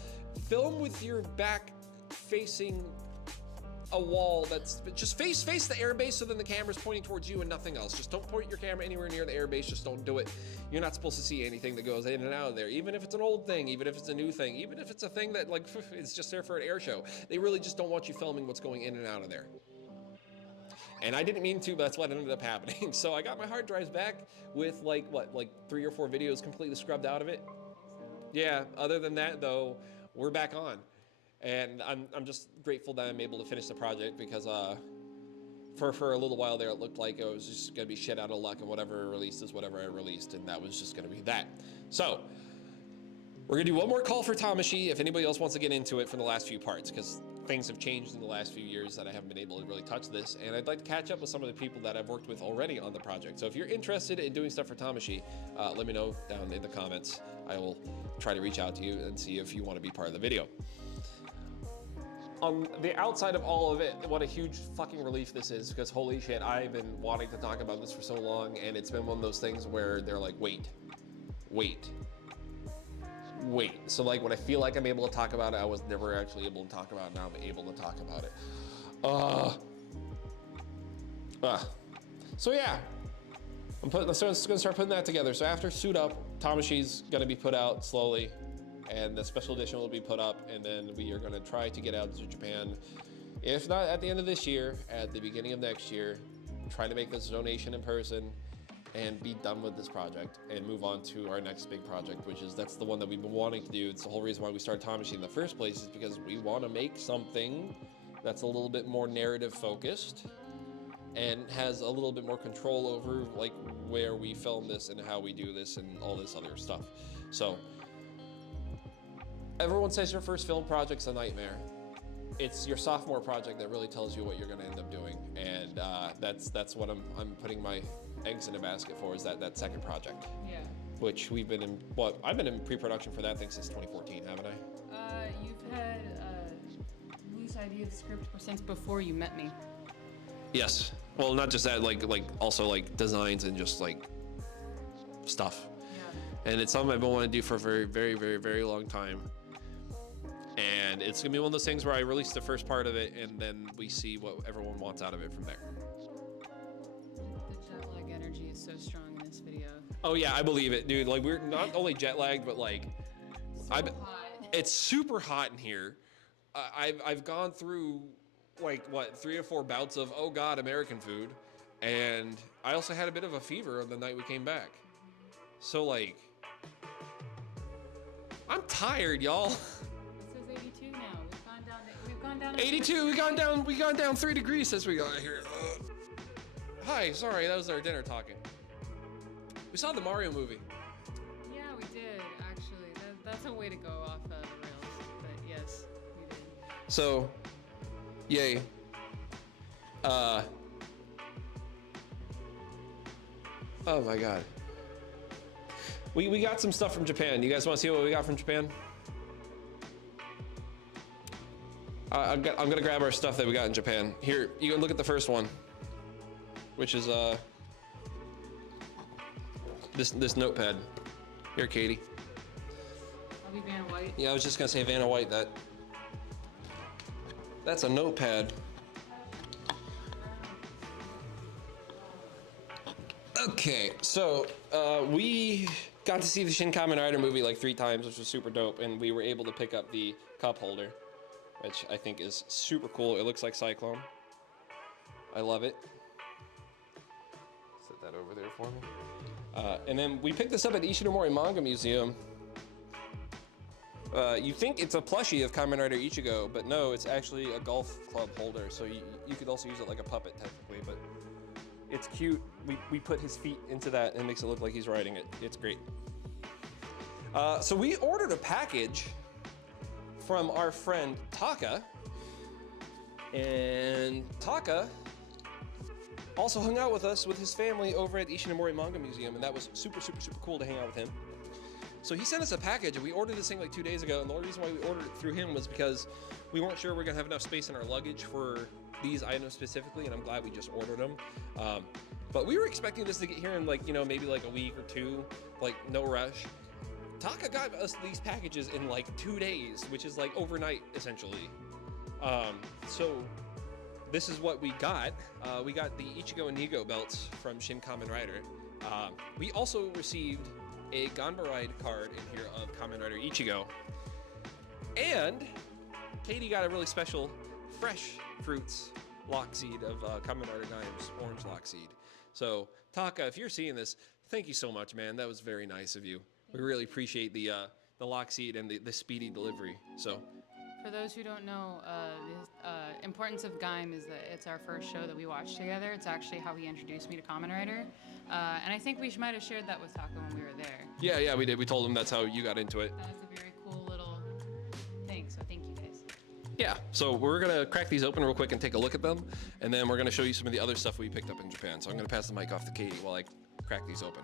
film with your back facing a wall that's just face the airbase, so then the camera's pointing towards you and nothing else. Just don't point your camera anywhere near the airbase. Just don't do it. You're not supposed to see anything that goes in and out of there, even if it's an old thing, even if it's a new thing, even if it's a thing that is just there for an air show. They really just don't want you filming what's going in and out of there. And I didn't mean to, but that's what ended up happening. So I got my hard drives back with like 3 or 4 videos completely scrubbed out of it. Yeah, other than that though, we're back on. And I'm just grateful that I'm able to finish the project because for a little while there it looked like it was just gonna be shit out of luck, and whatever I released is whatever I released, and that was just gonna be that. So we're gonna do one more call for Tamashi if anybody else wants to get into it for the last few parts, because things have changed in the last few years that I haven't been able to really touch this, and I'd like to catch up with some of the people that I've worked with already on the project. So if you're interested in doing stuff for Tamashi, let me know down in the comments. I will try to reach out to you and see if you want to be part of the video. On the outside of all of it, what a huge fucking relief this is, because holy shit, I've been wanting to talk about this for so long, and it's been one of those things where they're like, wait. So like when I feel like I'm able to talk about it, I was never actually able to talk about it. Now I'm able to talk about it. So yeah, I'm gonna start putting that together. So after Suit Up, Tamashi's gonna be put out slowly, and the special edition will be put up, and then we are gonna try to get out to Japan. If not at the end of this year, at the beginning of next year, try to make this donation in person and be done with this project and move on to our next big project, which is, that's the one that we've been wanting to do. It's the whole reason why we started Tamashi in the first place, is because we want to make something that's a little bit more narrative focused and has a little bit more control over like where we film this and how we do this and all this other stuff. So everyone says your first film project's a nightmare. It's your sophomore project that really tells you what you're going to end up doing, and that's what I'm putting my eggs in a basket for, is that second project. Yeah. Which we've been in, well, I've been in pre-production for that thing since 2014, haven't I? You've had a loose idea of the script since before you met me. Yes. Well, not just that, like also like designs and just like stuff. Yeah. And it's something I've been wanting to do for a very, very, very, very long time. And it's gonna be one of those things where I release the first part of it, and then we see what everyone wants out of it from there. The jet lag energy is so strong in this video. Oh yeah, I believe it, dude. Like, we're not only jet lagged, but like, So hot. it's super hot in here. I've gone through like what 3 or 4 bouts of oh god American food, and I also had a bit of a fever on the night we came back. So like, I'm tired, y'all. It says 82 now. We've gone down. 82. We gone down 3 degrees since we got here. Hi, sorry, that was our dinner talking. We saw the Mario movie. Yeah, we did actually. That's a way to go off the rails, but yes, we did. So, yay. Oh my god. We got some stuff from Japan. You guys want to see what we got from Japan? I'm gonna grab our stuff that we got in Japan. Here, you can look at the first one, which is this notepad. Here, Katie. I'll be Vanna White. Yeah, I was just gonna say Vanna White. That's a notepad. Okay, so we got to see the Shin Kamen Rider movie like 3 times, which was super dope, and we were able to pick up the cup holder, which I think is super cool. It looks like Cyclone. I love it. Set that over there for me. And then we picked this up at Ishinomori Manga Museum. You think it's a plushie of Kamen Rider Ichigo, but no, it's actually a golf club holder, so you could also use it like a puppet technically, but it's cute. We put his feet into that and it makes it look like he's riding it. It's great. So we ordered a package from our friend Taka, and Taka also hung out with us with his family over at Ishinomori Manga Museum, and that was super, super, super cool to hang out with him. So he sent us a package, and we ordered this thing like 2 days ago, and the only reason why we ordered it through him was because we weren't sure we were gonna have enough space in our luggage for these items specifically, and I'm glad we just ordered them. But we were expecting this to get here in like, maybe like a week or 2, like no rush. Taka got us these packages in like 2 days, which is like overnight essentially. So this is what we got. We got the Ichigo and Nigo belts from Shin Kamen Rider. We also received a Ganba Ride card in here of Kamen Rider Ichigo. And Katie got a really special fresh fruits lock seed of Kamen Rider Gaim's orange lock seed. So Taka, if you're seeing this, thank you so much, man. That was very nice of you. We really appreciate the lock seed and the speedy delivery. So For those who don't know, the importance of Gaim is that it's our first show that we watched together. It's actually how he introduced me to Kamen Rider. And I think we might have shared that with Taco when we were there. Yeah, we did. We told him that's how you got into it. That was a very cool little thing, so thank you guys. Yeah, so we're gonna crack these open real quick and take a look at them, and then we're gonna show you some of the other stuff we picked up in Japan. So I'm gonna pass the mic off to Katie while I crack these open.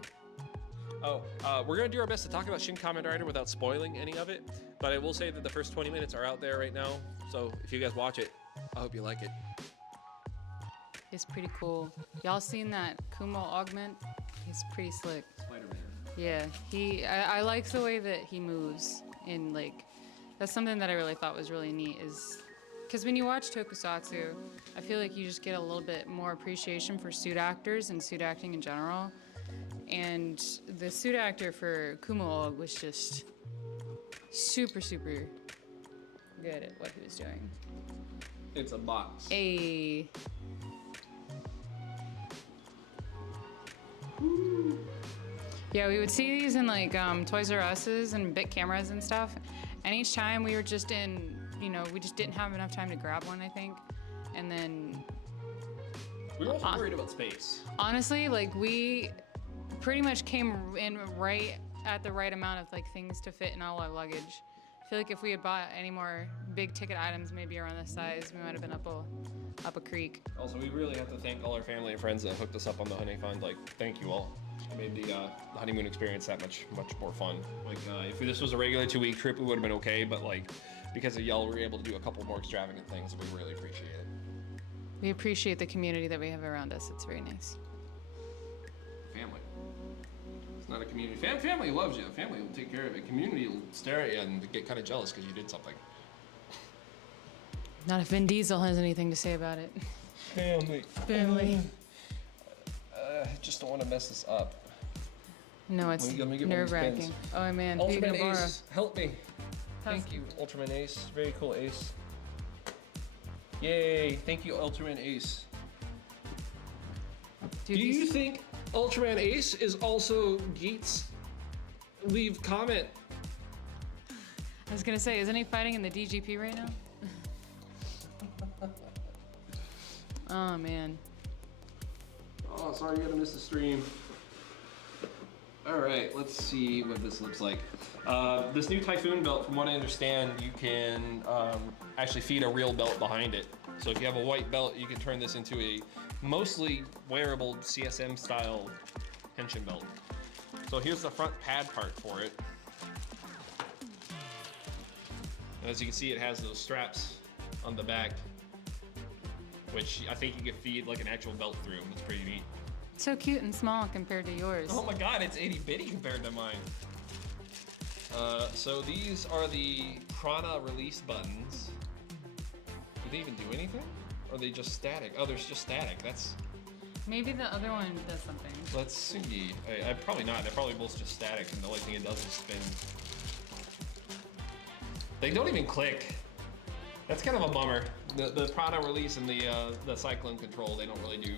We're gonna do our best to talk about Shin Kamen Rider without spoiling any of it, but I will say that the first 20 minutes are out there right now, so if you guys watch it, I hope you like it. It's pretty cool. Y'all seen that Kumo augment? He's pretty slick. Spider-Man. Yeah, I like the way that he moves, and like, that's something that I really thought was really neat is, because when you watch Tokusatsu, I feel like you just get a little bit more appreciation for suit actors and suit acting in general. And the suit actor for Kumo was just super, super good at what he was doing. It's a box. Yeah, we would see these in like Toys R Us's and big cameras and stuff. And each time we were just in, we just didn't have enough time to grab one, I think. And then... We were also worried about space. Honestly, like we pretty much came in right at the right amount of like things to fit in all our luggage. I feel like if we had bought any more big ticket items, maybe around this size, we might have been up a creek. Also, we really have to thank all our family and friends that hooked us up on the Honey Fund. Like, thank you all. It made the honeymoon experience that much more fun. Like, if this was a regular 2-week trip, we would have been okay, but like, because of y'all, we were able to do a couple more extravagant things, and we really appreciate it. We appreciate the community that we have around us. It's very nice. Family. It's not a community. Family loves you. Family will take care of it. Community will stare at you and get kind of jealous because you did something. Not if Vin Diesel has anything to say about it. Family. I just don't want to mess this up. No, it's let me get nerve-wracking. Oh man, Ultraman Ace, help me. Thank you, you. Ultraman Ace. Very cool, Ace. Yay! Thank you, Ultraman Ace. Dude, Do you think Ultraman Ace is also Geets? Leave comment. I was gonna say, isn't he fighting in the DGP right now? Oh man. Oh, sorry, you gotta miss the stream. All right, let's see what this looks like. This new Typhoon belt, from what I understand, you can actually feed a real belt behind it. So if you have a white belt, you can turn this into a mostly wearable CSM style tension belt. So here's the front pad part for it. And as you can see, it has those straps on the back, which I think you can feed like an actual belt through. It's pretty neat. So cute and small compared to yours. Oh my god, it's itty bitty compared to mine. So these are the Prana release buttons. Do they even do anything? Or are they just static? Oh, they're just static. That's... Maybe the other one does something. Let's see. I probably not. They're probably both just static, and the only thing it does is spin. They don't even click. That's kind of a bummer. The Prana release and the Cyclone Control, they don't really do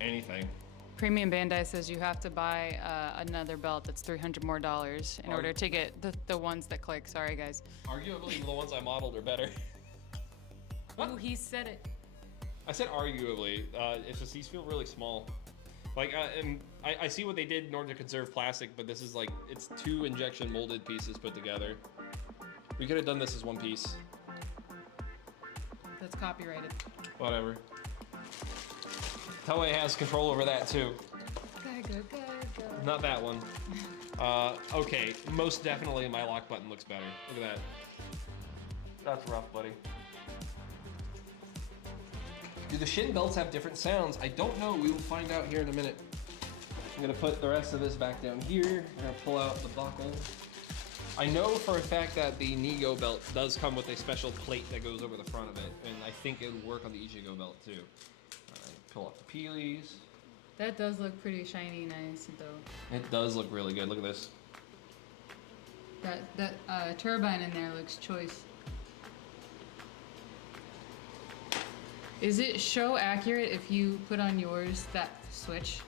anything. Premium Bandai says you have to buy another belt that's $300 more in order to get the ones that click. Sorry, guys. Arguably, the ones I modeled are better. Ooh, he said it. I said arguably. It's just these feel really small. Like, and I see what they did in order to conserve plastic, but this is like, it's 2 injection molded pieces put together. We could have done this as one piece. That's copyrighted. Whatever. Toei has control over that too. Go. Not that one. Okay, most definitely my lock button looks better. Look at that. That's rough, buddy. Do the Shin belts have different sounds? I don't know. We will find out here in a minute. I'm gonna put the rest of this back down here. I'm gonna pull out the buckle. I know for a fact that the Nego belt does come with a special plate that goes over the front of it, and I think it would work on the Ichigo belt too. Alright, pull off the peelies. That does look pretty shiny nice, though. It does look really good. Look at this. That turbine in there looks choice. Is it show accurate if you put on yours that switch?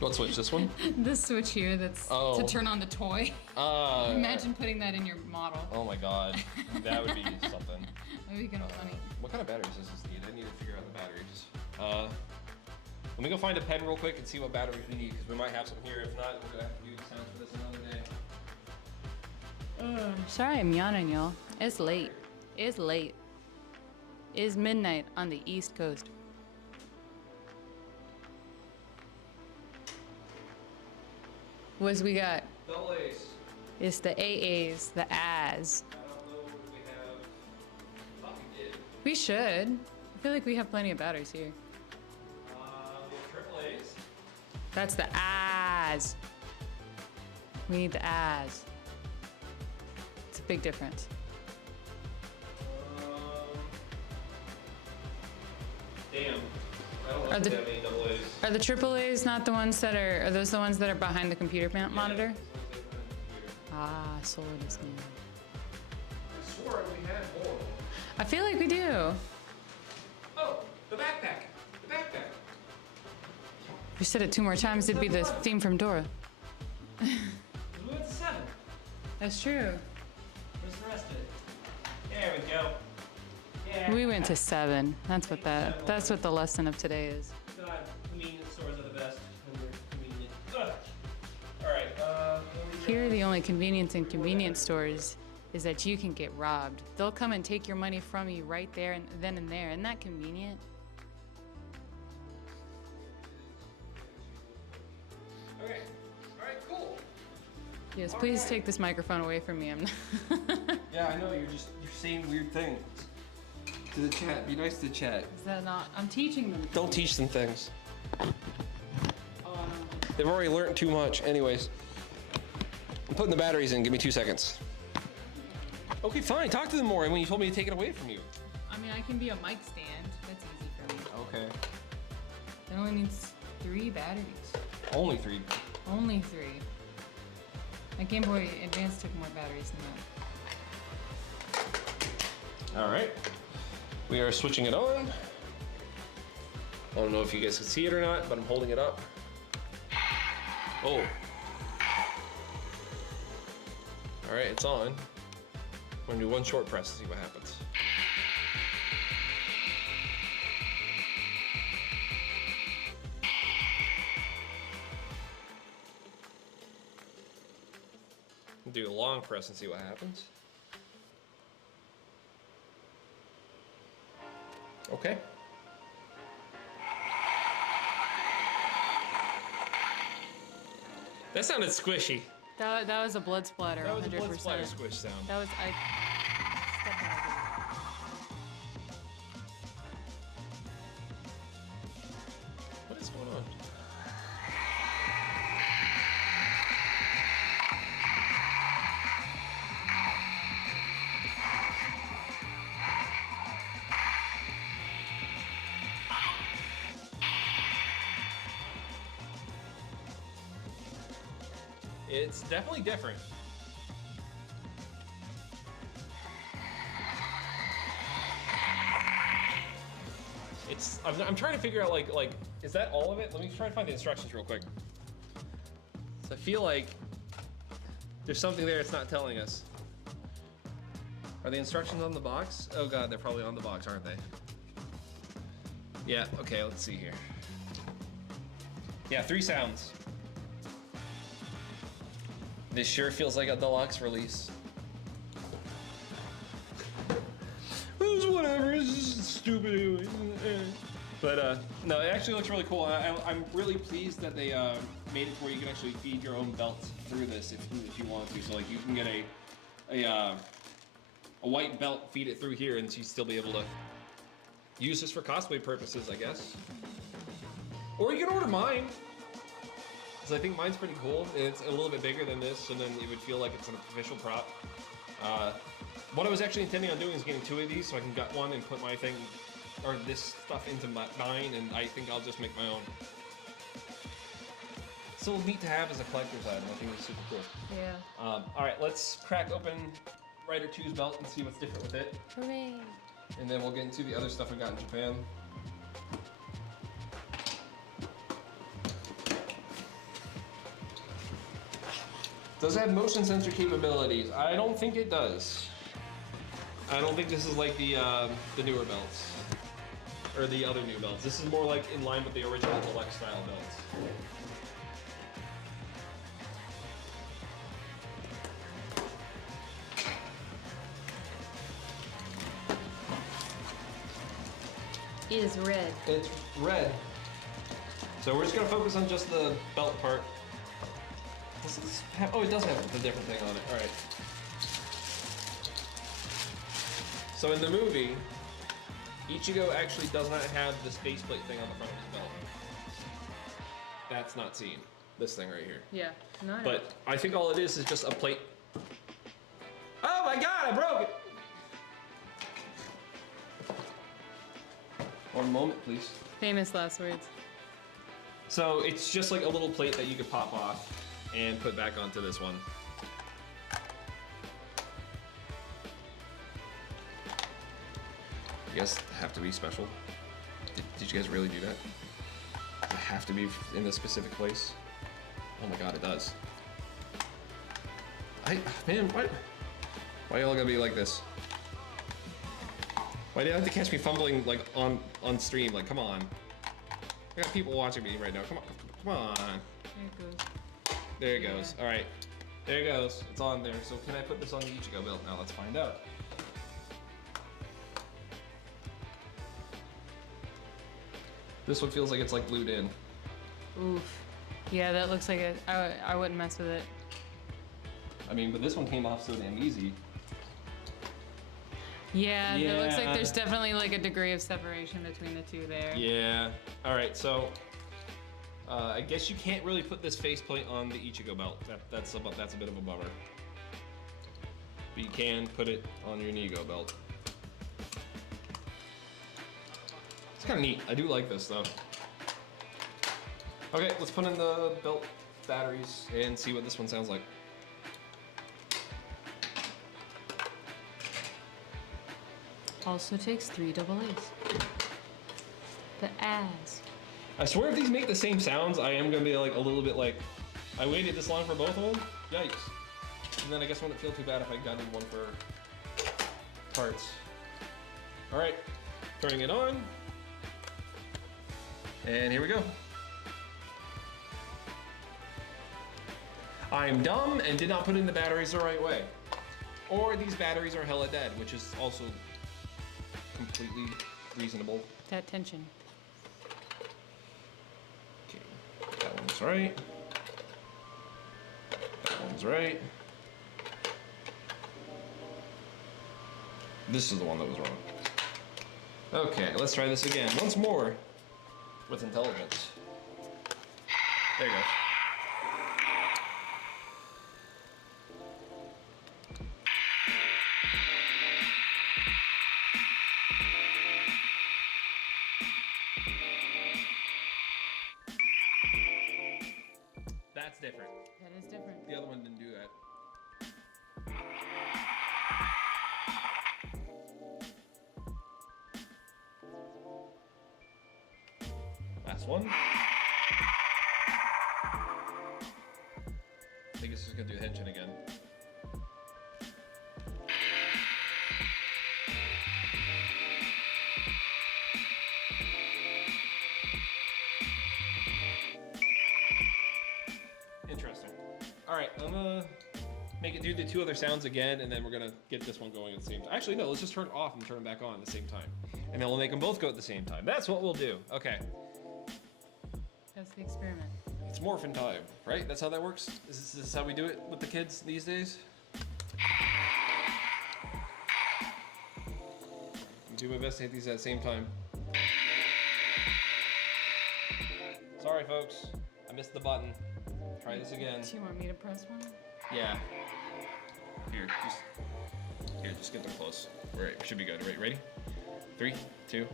What switch? This one? This switch here that's to turn on the toy. Imagine putting that in your model. Oh my god, that would be something. That would be kind of funny. What kind of batteries does this need? I need to figure out the batteries. Let me go find a pen real quick and see what batteries we need, because we might have some here. If not, we're gonna have to do the sounds for this another day. Sorry I'm yawning, y'all. It's late. It's late. It's midnight on the East Coast. What's we got? Double A's. It's the AAs, the AS. I don't know if we have. I thought we did. We should. I feel like we have plenty of batteries here. We have triple A's. That's the AS. We need the AS. It's a big difference. Damn. I don't know if we have any double A's. Are the AAAs not the ones that are those the ones that are behind the computer monitor? Ah, solar listening. I swore we had more. I feel like we do. Oh, the backpack. The backpack. If you said it 2 more times, it'd be the theme from Dora. We went to 7. That's true. Where's the rest of it? There we go. Yeah. We went to 7. That's what the lesson of today is. God, convenience stores are the best when they're convenient. Ugh. All right. Here, the only convenience in convenience stores is that you can get robbed. They'll come and take your money from you right there and then and there. Isn't that convenient? Okay. All right. Cool. Yes, please take this microphone away from me. I'm not. Yeah, I know. You're saying weird things to the chat. Be nice to the chat. Is that not? I'm teaching them. Don't teach them things. They've already learned too much. Anyways, I'm putting the batteries in. Give me 2 seconds. Okay, fine. Talk to them more. When you told me to take it away from you. I mean, I can be a mic stand. That's easy for me. Okay. It only needs 3 batteries. Only 3. Only 3. My Game Boy Advance took more batteries than that. All right. We are switching it on. I don't know if you guys can see it or not, but I'm holding it up. Oh. All right, it's on. I'm gonna do 1 short press to see what happens. Do a long press and see what happens. Okay. That sounded squishy. That was a blood splatter. That was 100%. a blood splatter squish sound. That was What is going on? It's definitely different. I'm trying to figure out like is that all of it? Let me try to find the instructions real quick. So I feel like there's something there it's not telling us. Are the instructions on the box? Oh god, they're probably on the box, aren't they? Yeah, okay, let's see here. Yeah, 3 sounds. This sure feels like a deluxe release. It's whatever, it's just stupid anyway. But no, it actually looks really cool. I'm really pleased that they made it to where you can actually feed your own belts through this if you want to. So like you can get a white belt, feed it through here, and you still be able to use this for cosplay purposes, I guess. Or you can order mine. I think mine's pretty cool. It's a little bit bigger than this, and then it would feel like it's an official prop. What I was actually intending on doing is getting 2 of these, so I can gut one and put my thing, or this stuff into mine, and I think I'll just make my own. So neat to have as a collector's item. I think it's super cool. Yeah. All right, let's crack open Rider 2's belt and see what's different with it. Hooray. And then we'll get into the other stuff we got in Japan. Does it have motion sensor capabilities? I don't think it does. I don't think this is like the newer belts. Or the other new belts. This is more like in line with the original deluxe style belts. Is red. It's red. So we're just gonna focus on just the belt part. Does this have, oh, it does have the different thing on it. All right. So in the movie, Ichigo actually does not have this faceplate thing on the front of his belt. That's not seen. This thing right here. Yeah. No, I But I think all it is just a plate. Oh my god, I broke it! One moment, please. Famous last words. So it's just like a little plate that you could pop off and put back onto this one. You guys have to be special. Did you guys really do that? Does it have to be in this specific place? Oh my god, it does. Man, why y'all gotta be like this? Why do you have to catch me fumbling like on stream? Like, come on. I got people watching me right now. Come on. There it goes. There it goes. All right. There it goes. It's on there. So can I put this on the Ichigo belt now? Let's find out. This one feels like it's like glued in. Oof. Yeah, that looks like it. I wouldn't mess with it. I mean, but this one came off so damn easy. Yeah, it looks like Yeah. there's definitely like a degree of separation between the two there. Yeah. All right. So I guess you can't really put this faceplate on the Ichigo belt. That's a bit of a bummer. But you can put it on your Nigo belt. It's kind of neat. I do like this though. Okay, let's put in the belt batteries and see what this one sounds like. Also takes 3 AA's. The ass. I swear if these make the same sounds, I am gonna be like a little bit like, I waited this long for both of them? Yikes. And then I guess I wouldn't feel too bad if I got in one for parts. All right, turning it on. And here we go. I'm dumb and did not put in the batteries the right way. Or these batteries are hella dead, which is also completely reasonable. That tension. Okay, that one's right. That one's right. This is the one that was wrong. Okay, let's try this again. Once more with intelligence. There you go. That's different. That is different. The other one didn't do that. Last one. I think it's just gonna do henshin again. Interesting. All right, I'm gonna make it do the 2 other sounds again, and then we're gonna get this one going at the same time. Actually, no, let's just turn it off and turn it back on at the same time. And then we'll make them both go at the same time. That's what we'll do. Okay. That's the experiment. It's morphin' time, right? That's how that works? Is this how we do it with the kids these days? I do my best to hit these at the same time. Sorry, folks. I missed the button. Try this again. Do you want me to press one? Yeah. Here, just get them close. All right, should be good. Right, ready? 3, 2.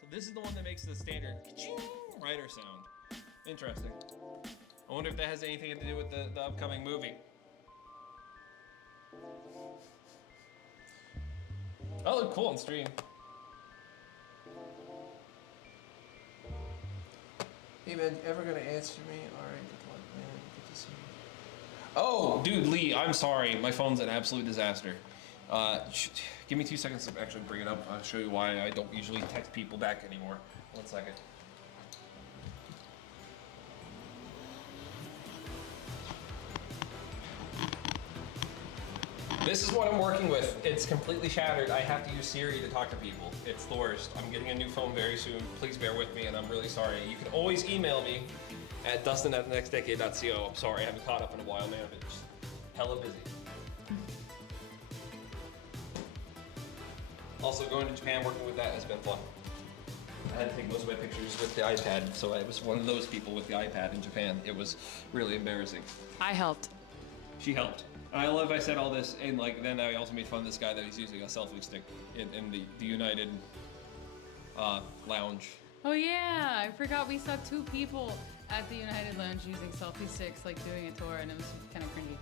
So this is the one that makes the standard ka-ching rider sound. Interesting. I wonder if that has anything to do with the upcoming movie. That looked cool on stream. Hey man, ever gonna answer me? Alright, good luck, man. Good to see you. Oh, dude, Lee, I'm sorry. My phone's an absolute disaster. Give me 2 seconds to actually bring it up. I'll show you why I don't usually text people back anymore. 1 second. This is what I'm working with. It's completely shattered. I have to use Siri to talk to people. It's the worst. I'm getting a new phone very soon. Please bear with me, and I'm really sorry. You can always email me at dustin@thenextdecade.co. I'm sorry, I haven't caught up in a while, man. I've been just hella busy. Also, going to Japan, working with that has been fun. I had to take most of my pictures with the iPad, so I was one of those people with the iPad in Japan. It was really embarrassing. I helped. She helped. I love I said all this, and like then I also made fun of this guy that was using a selfie stick in the United lounge. Oh yeah, I forgot we saw 2 people at the United Lounge using selfie sticks, like doing a tour, and it was kind of cringy.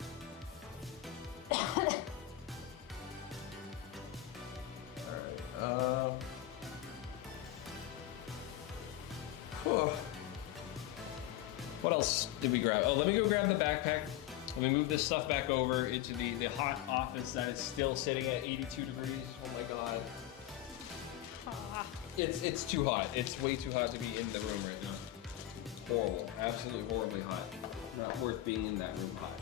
Alright, what else did we grab? Oh, let me go grab the backpack. Let me move this stuff back over into the hot office that is still sitting at 82 degrees. Oh my god. It's too hot. It's way too hot to be in the room right now. Horrible. Absolutely horribly hot. Not worth being in that room hot.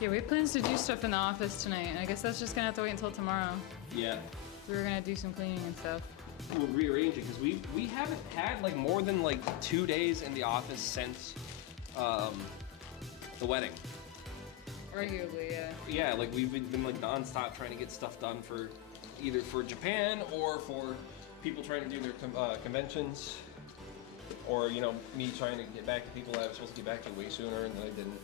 Yeah, we have plans to do stuff in the office tonight, and I guess that's just gonna have to wait until tomorrow. Yeah. We were gonna do some cleaning and stuff. We'll rearrange it because we haven't had like more than like 2 days in the office since the wedding. Arguably, yeah. Yeah, like we've been like nonstop trying to get stuff done for either for Japan or for people trying to do their conventions, or you know me trying to get back to people that I was supposed to get back to way sooner and then I didn't.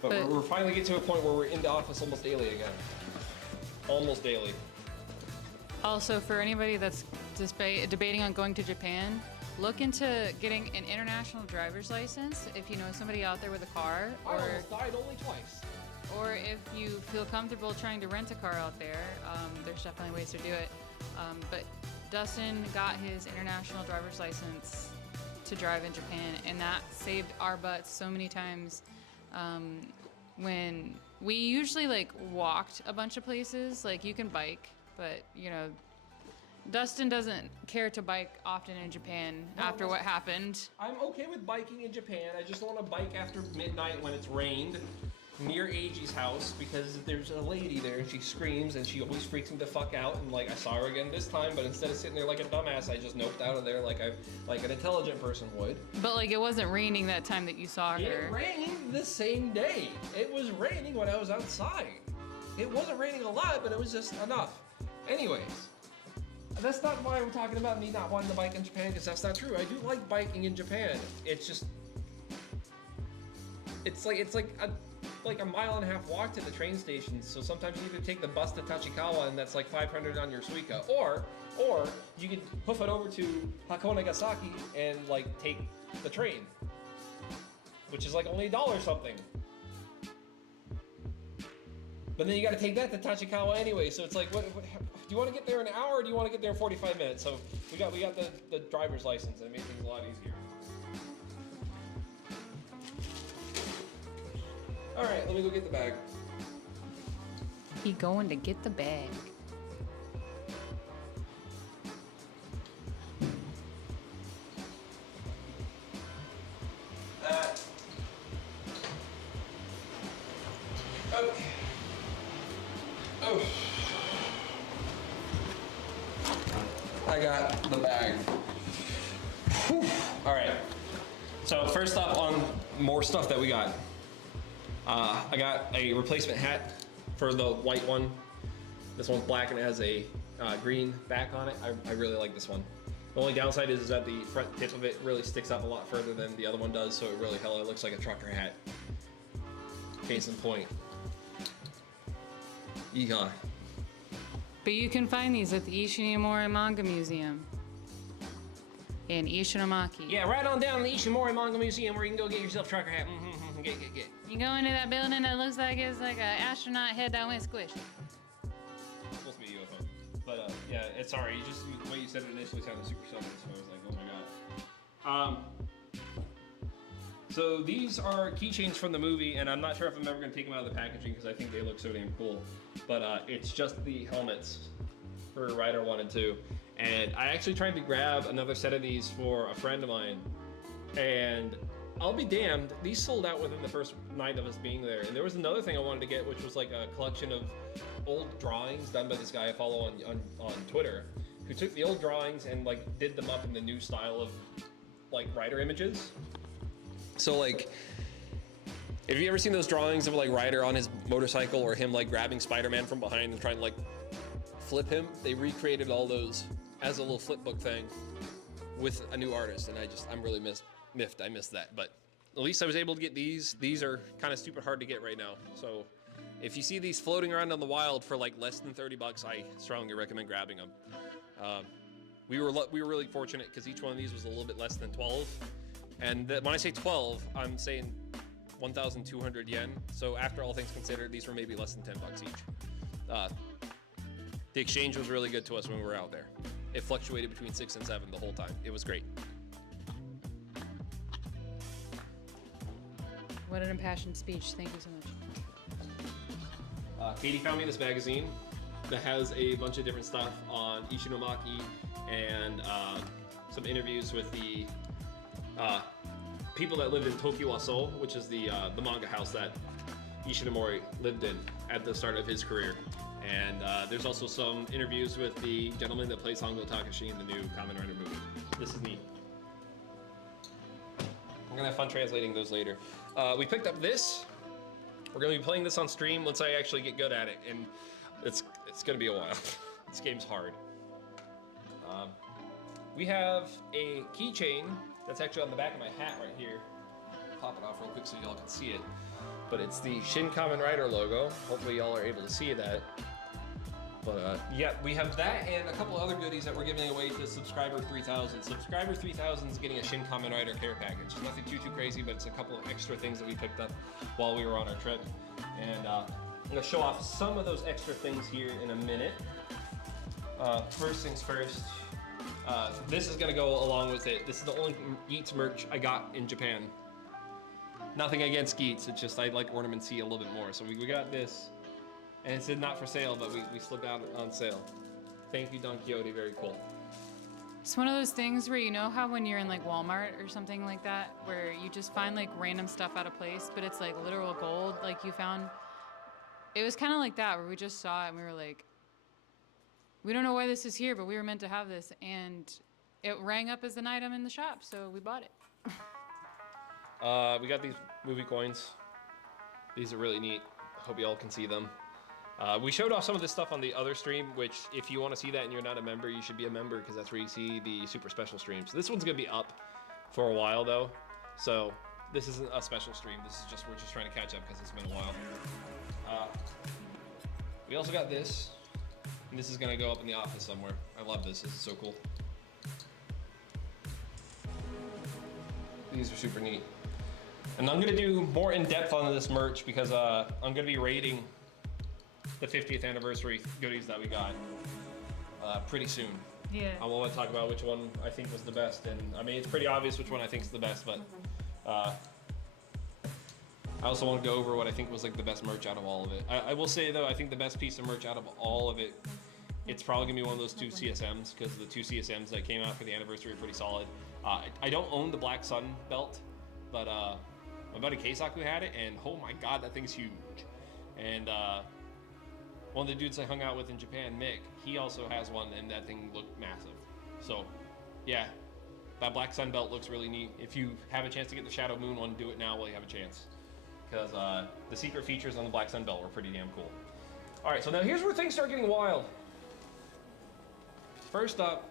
But we're finally getting to a point where we're in the office almost daily again. Almost daily. Also, for anybody that's debating on going to Japan, look into getting an international driver's license if you know somebody out there with a car, I almost died only twice. Or if you feel comfortable trying to rent a car out there. There's definitely ways to do it. But Dustin got his international driver's license to drive in Japan, and that saved our butts so many times. When we usually like walked a bunch of places, like you can bike, but you know, Dustin doesn't care to bike often in Japan after what happened. I'm okay with biking in Japan. I just don't want to bike after midnight when it's rained near Eiji's house because there's a lady there and she screams and she always freaks me the fuck out. And like I saw her again this time, but instead of sitting there like a dumbass, I just noped out of there like an intelligent person would. But like it wasn't raining that time that you saw her. It rained the same day. It was raining when I was outside. It wasn't raining a lot, but it was just enough. Anyways. That's not why we're talking about me not wanting to bike in Japan, because that's not true. I do like biking in Japan. It's just, it's like a mile and a half walk to the train station. So sometimes you either take the bus to Tachikawa and that's like 500 on your Suica, or you could hoof it over to Hakone Nagasaki and like take the train, which is like only $1 something. But then you got to take that to Tachikawa anyway. So it's like, what do you want to get there in an hour or do you want to get there in 45 minutes? So we got the driver's license and it made things a lot easier. All right, let me go get the bag. He going to get the bag. Okay. Oh. I got the bag. Whew. All right. So first up on more stuff that we got. I got a replacement hat for the white one. This one's black and it has a green back on it. I really like this one. The only downside is that the front tip of it really sticks up a lot further than the other one does, so it really hella looks like a trucker hat. Case in point. Yeehaw. But you can find these at the Ishinomori Manga Museum in Ishinomaki. Yeah, right on down to the Ishimori Manga Museum where you can go get yourself a trucker hat. Get. You go into that building that looks like it's like an astronaut head that went squished. It's supposed to be a Yeah, it's sorry. You just the way you said it initially sounded super southern, so I was like, oh my god. So these are keychains from the movie, and I'm not sure if I'm ever going to take them out of the packaging because I think they look so damn cool. But it's just the helmets for Rider 1 and 2. And I actually tried to grab another set of these for a friend of mine, and I'll be damned, these sold out within the first night of us being there. And there was another thing I wanted to get, which was like a collection of old drawings done by this guy I follow on Twitter, who took the old drawings and like did them up in the new style of like Rider images. So like, have you ever seen those drawings of like Rider on his motorcycle or him like grabbing Spider-Man from behind and trying to like flip him? They recreated all those as a little flip book thing with a new artist, and I'm really miffed I missed that, but at least I was able to get these. These are kind of stupid hard to get right now, so if you see these floating around in the wild for like less than 30 bucks, I strongly recommend grabbing them. We were really fortunate because each one of these was a little bit less than 12, and when I say 12, I'm saying 1,200 yen. So after all things considered, these were maybe less than 10 bucks each. The exchange was really good to us when we were out there. It fluctuated between 6 and 7 the whole time. It was great. What an impassioned speech. Thank you so much. Katie found me this magazine that has a bunch of different stuff on Ishinomaki and some interviews with the people that lived in Tokyo Aso, which is the manga house that Ishinomori lived in at the start of his career. And there's also some interviews with the gentleman that plays Hongo Takashi in the new Kamen Rider movie. This is neat. I'm gonna have fun translating those later. We picked up this. We're gonna be playing this on stream once I actually get good at it, and it's gonna be a while. This game's hard. We have a keychain that's actually on the back of my hat right here. Pop it off real quick so y'all can see it. But it's the Shin Kamen Rider logo. Hopefully y'all are able to see that. But yeah, we have that and a couple other goodies that we're giving away to Subscriber 3000. Subscriber 3000 is getting a Shin Kamen Rider care package. Nothing too crazy, but it's a couple of extra things that we picked up while we were on our trip. And I'm gonna show off some of those extra things here in a minute. First things first, this is gonna go along with it. This is the only Geats merch I got in Japan. Nothing against Geats, it's just I like Ornament C a little bit more. So we got this, and it said not for sale, but we slipped out on sale. Thank you, Don Quixote, very cool. It's one of those things where you know how when you're in like Walmart or something like that, where you just find like random stuff out of place, but it's like literal gold, like you found. It was kind of like that, where we just saw it and we were like, we don't know why this is here, but we were meant to have this, and it rang up as an item in the shop, so we bought it. We got these movie coins. These are really neat. Hope you all can see them. We showed off some of this stuff on the other stream, which if you want to see that and you're not a member, you should be a member because that's where you see the super special streams. This one's gonna be up for a while though, so this isn't a special stream. This is just we're just trying to catch up because it's been a while. We also got this, and this is gonna go up in the office somewhere. I love this. This is so cool. These are super neat. And I'm gonna do more in depth on this merch because I'm gonna be rating the 50th anniversary goodies that we got pretty soon. Yeah. I want to talk about which one I think was the best, and I mean it's pretty obvious which one I think is the best, but I also want to go over what I think was like the best merch out of all of it. I will say though, I think the best piece of merch out of all of it, it's probably gonna be one of those 2 CSMs because the 2 CSMs that came out for the anniversary are pretty solid. I don't own the Black Sun belt, but my buddy Keisaku had it, and oh my god, that thing's huge. And one of the dudes I hung out with in Japan, Mick, he also has one, and that thing looked massive. So, yeah, that Black Sun belt looks really neat. If you have a chance to get the Shadow Moon one, do it now while you have a chance. Because the secret features on the Black Sun belt were pretty damn cool. All right, so now here's where things start getting wild. First up,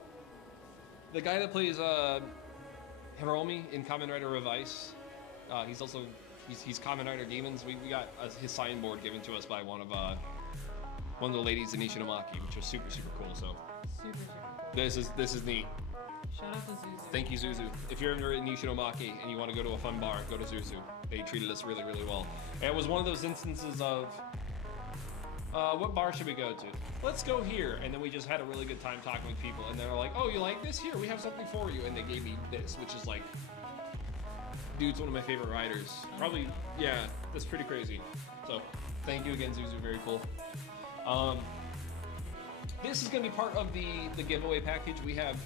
the guy that plays Hiromi in Kamen Rider Revice, he's also he's Kamen Rider Demons. We got his signboard given to us by one of the ladies in Ishinomaki, which was super cool. So Super cool. this is neat. Shout out to Zuzu. Thank you, Zuzu. If you're ever in Ishinomaki and you want to go to a fun bar, go to Zuzu. They treated us really well. And it was one of those instances of what bar should we go to? let's go here. And then we just had a really good time talking with people. And they're like, oh, you like this? Here, we have something for you. And they gave me this, which is like, dude's one of my favorite riders. Probably, yeah, that's pretty crazy. So thank you again, Zuzu, very cool. This is gonna be part of the giveaway package. We have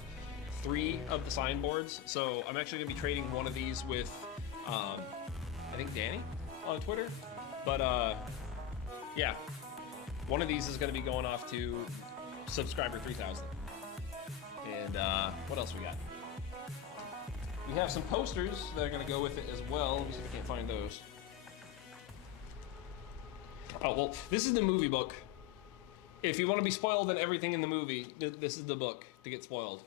3 of the signboards. So I'm actually gonna be trading one of these with, I think Danny on Twitter. But yeah, one of these is gonna be going off to subscriber 3000. And what else we got? We have some posters that are gonna go with it as well. Let me see if I can't find those. Oh, well, this is the movie book. If you want to be spoiled in everything in the movie, this is the book to get spoiled.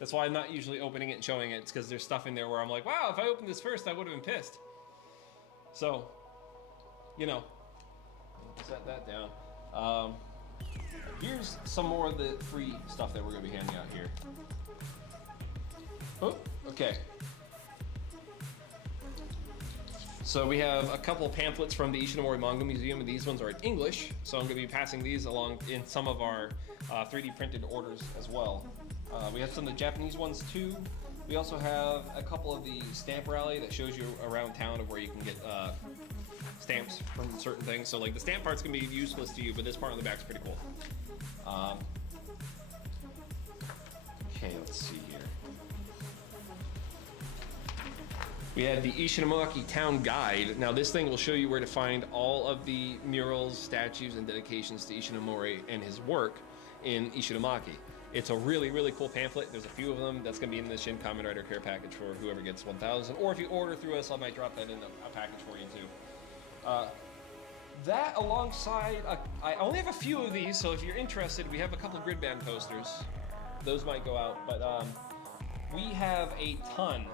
That's why I'm not usually opening it and showing it. It's because there's stuff in there where I'm like, wow, if I opened this first, I would have been pissed. So, you know, set that down. Here's some more of the free stuff that we're going to be handing out here. Oh, okay. So we have a couple of pamphlets from the Ishinomori Manga Museum, and these ones are in English. So I'm going to be passing these along in some of our 3D printed orders as well. We have some of the Japanese ones too. We also have a couple of the stamp rally that shows you around town of where you can get stamps from certain things. So like the stamp part's going to be useless to you, but this part on the back is pretty cool. Okay, let's see here. We have the Ishinomaki Town Guide. Now this thing will show you where to find all of the murals, statues, and dedications to Ishinomori and his work in Ishinomaki. It's a really, really cool pamphlet. There's a few of them. That's gonna be in the Shin Kamen Rider care package for whoever gets 1,000. Or if you order through us, I might drop that in a package for you too. That alongside, I only have a few of these, so if you're interested, we have a couple of grid band posters. Those might go out, but we have a ton.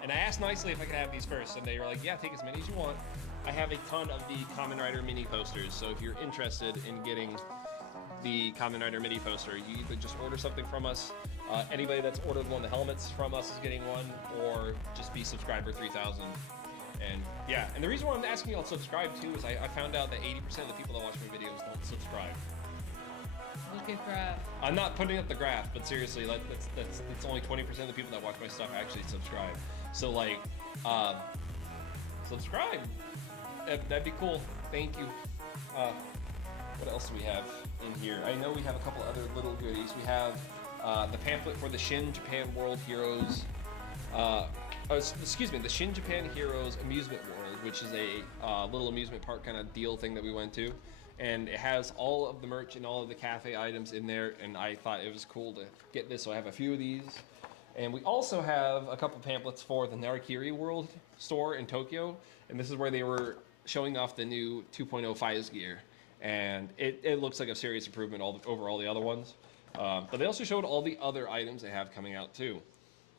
And I asked nicely if I could have these first, and they were like, yeah, take as many as you want. I have a ton of the Kamen Rider mini posters, so if you're interested in getting the Kamen Rider mini poster, you either just order something from us, anybody that's ordered one of the helmets from us is getting one, or just be subscriber 3000. And yeah, and the reason why I'm asking you all to subscribe too is I found out that 80% of the people that watch my videos don't subscribe. Look at graph. I'm not putting up the graph, but seriously, that's only 20% of the people that watch my stuff actually subscribe. So like, subscribe. That'd be cool. Thank you. What else do we have in here? I know we have a couple other little goodies. We have the pamphlet for the Shin Japan World Heroes. Excuse me, the Shin Japan Heroes Amusement World, which is a little amusement park kind of deal thing that we went to. And it has all of the merch and all of the cafe items in there, and I thought it was cool to get this, so I have a few of these. And we also have a couple pamphlets for the Narikiri World store in Tokyo, and this is where they were showing off the new 2.0 Fires gear. And it looks like a serious improvement over all the other ones. But they also showed all the other items they have coming out too.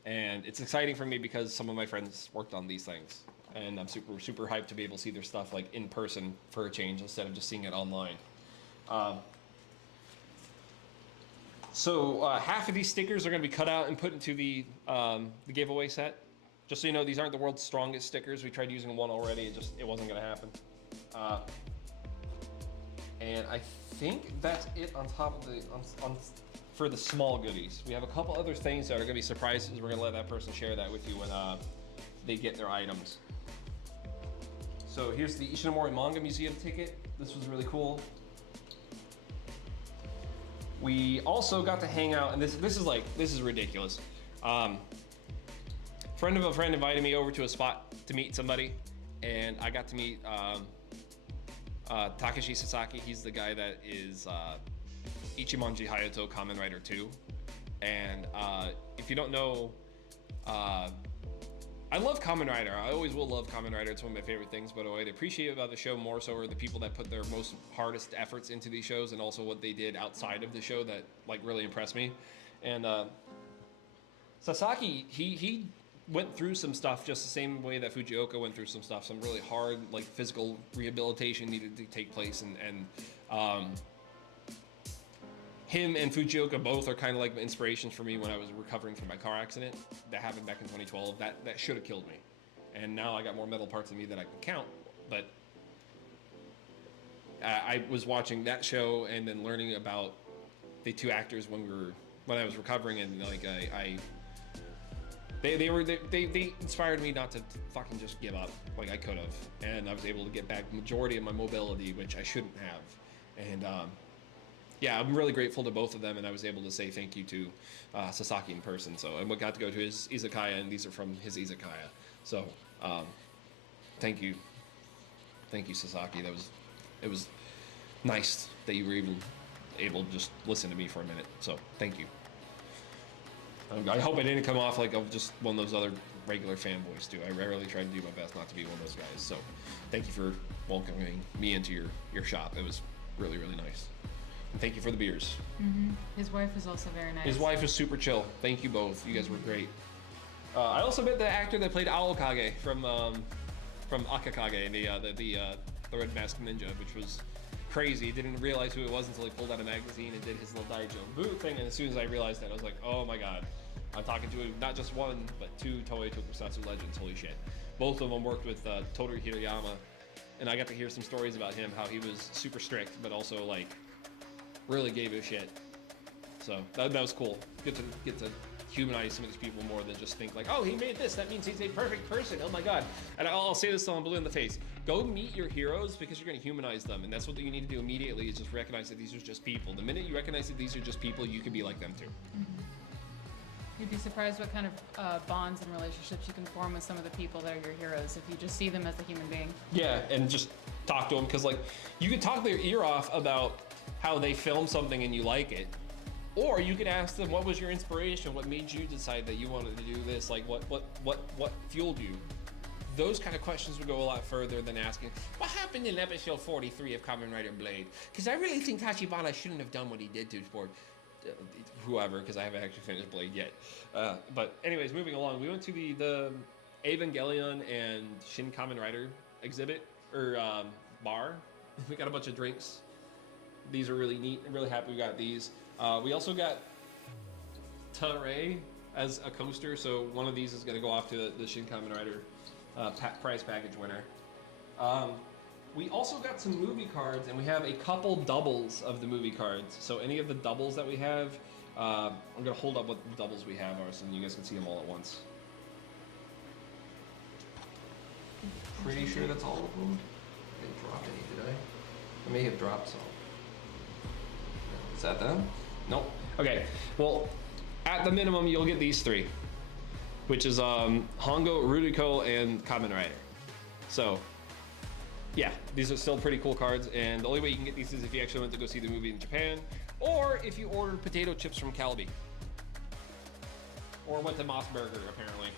And it's exciting for me because some of my friends worked on these things. And I'm super, super hyped to be able to see their stuff like in person for a change instead of just seeing it online. So half of these stickers are going to be cut out and put into the giveaway set. Just so you know, these aren't the world's strongest stickers. We tried using one already. It wasn't going to happen. And I think that's it on top of for the small goodies. We have a couple other things that are going to be surprises. We're going to let that person share that with you when they get their items. So here's the Ishinomori Manga Museum ticket. This was really cool. We also got to hang out, and this is ridiculous. Friend of a friend invited me over to a spot to meet somebody, and I got to meet Takeshi Sasaki. He's the guy that is Ichimonji Hayato Kamen Rider 2. And if you don't know, I love Kamen Rider. I always will love Kamen Rider. It's one of my favorite things, but what I appreciate about the show more so are the people that put their most hardest efforts into these shows, and also what they did outside of the show that like really impressed me. And Sasaki, he went through some stuff just the same way that Fujioka went through some stuff. Some really hard like physical rehabilitation needed to take place, and him and Fujioka both are kind of like inspirations for me when I was recovering from my car accident that happened back in 2012. That should have killed me. And now I got more metal parts in me than I can count. But I was watching that show and then learning about the two actors when I was recovering, and like they inspired me not to fucking just give up like I could have, and I was able to get back majority of my mobility, which I shouldn't have. And yeah, I'm really grateful to both of them, and I was able to say thank you to Sasaki in person. So I got to go to his izakaya, and these are from his izakaya. So thank you Sasaki. It was nice that you were even able to just listen to me for a minute. So thank you. I hope I didn't come off like I'm just one of those other regular fanboys too. I really tried to do my best not to be one of those guys. So thank you for welcoming me into your shop. It was really, really nice. And thank you for the beers. Mm-hmm. His wife was also very nice. His wife was super chill. Thank you both. You guys were great. I also met the actor that played Aokage from Akakage, the Red Masked Ninja, which was crazy. Didn't realize who it was until he pulled out a magazine and did his little Daijo boot thing. And as soon as I realized that, I was like, oh my god. I'm talking to not just one, but two Toei Tokusatsu legends. Holy shit. Both of them worked with Toru Hirayama. And I got to hear some stories about him, how he was super strict, but also like really gave a shit. So that was cool. Get to humanize some of these people more than just think like, oh, he made this, that means he's a perfect person. Oh my god. And I'll say this till I'm blue in the face. Go meet your heroes because you're going to humanize them, and that's what you need to do immediately, is just recognize that these are just people. The minute you recognize that these are just people, you can be like them too. Mm-hmm. You'd be surprised what kind of bonds and relationships you can form with some of the people that are your heroes if you just see them as a human being. Yeah, and just talk to them, because like you can talk their ear off about how they filmed something and you like it, or you can ask them, what was your inspiration? What made you decide that you wanted to do this? Like what fueled you? Those kind of questions would go a lot further than asking, what happened in episode 43 of Kamen Rider Blade? Because I really think Tachibana shouldn't have done what he did to whoever, because I haven't actually finished Blade yet. But anyways, moving along, we went to the Evangelion and Shin Kamen Rider exhibit, or bar. We got a bunch of drinks. These are really neat. I'm really happy we got these. We also got Tare as a coaster, so one of these is going to go off to the Shin Kamen Rider prize package winner. We also got some movie cards, and we have a couple doubles of the movie cards. So any of the doubles that we have, I'm going to hold up what the doubles we have are so you guys can see them all at once. Pretty sure that's all of them. I didn't drop any, did I? I may have dropped some. Is that them? Nope. Okay, well, at the minimum, you'll get these three, which is Hongo, Ruriko, and Kamen Rider. So, yeah, these are still pretty cool cards, and the only way you can get these is if you actually went to go see the movie in Japan, or if you ordered potato chips from Calbee, or went to Moss Burger, apparently.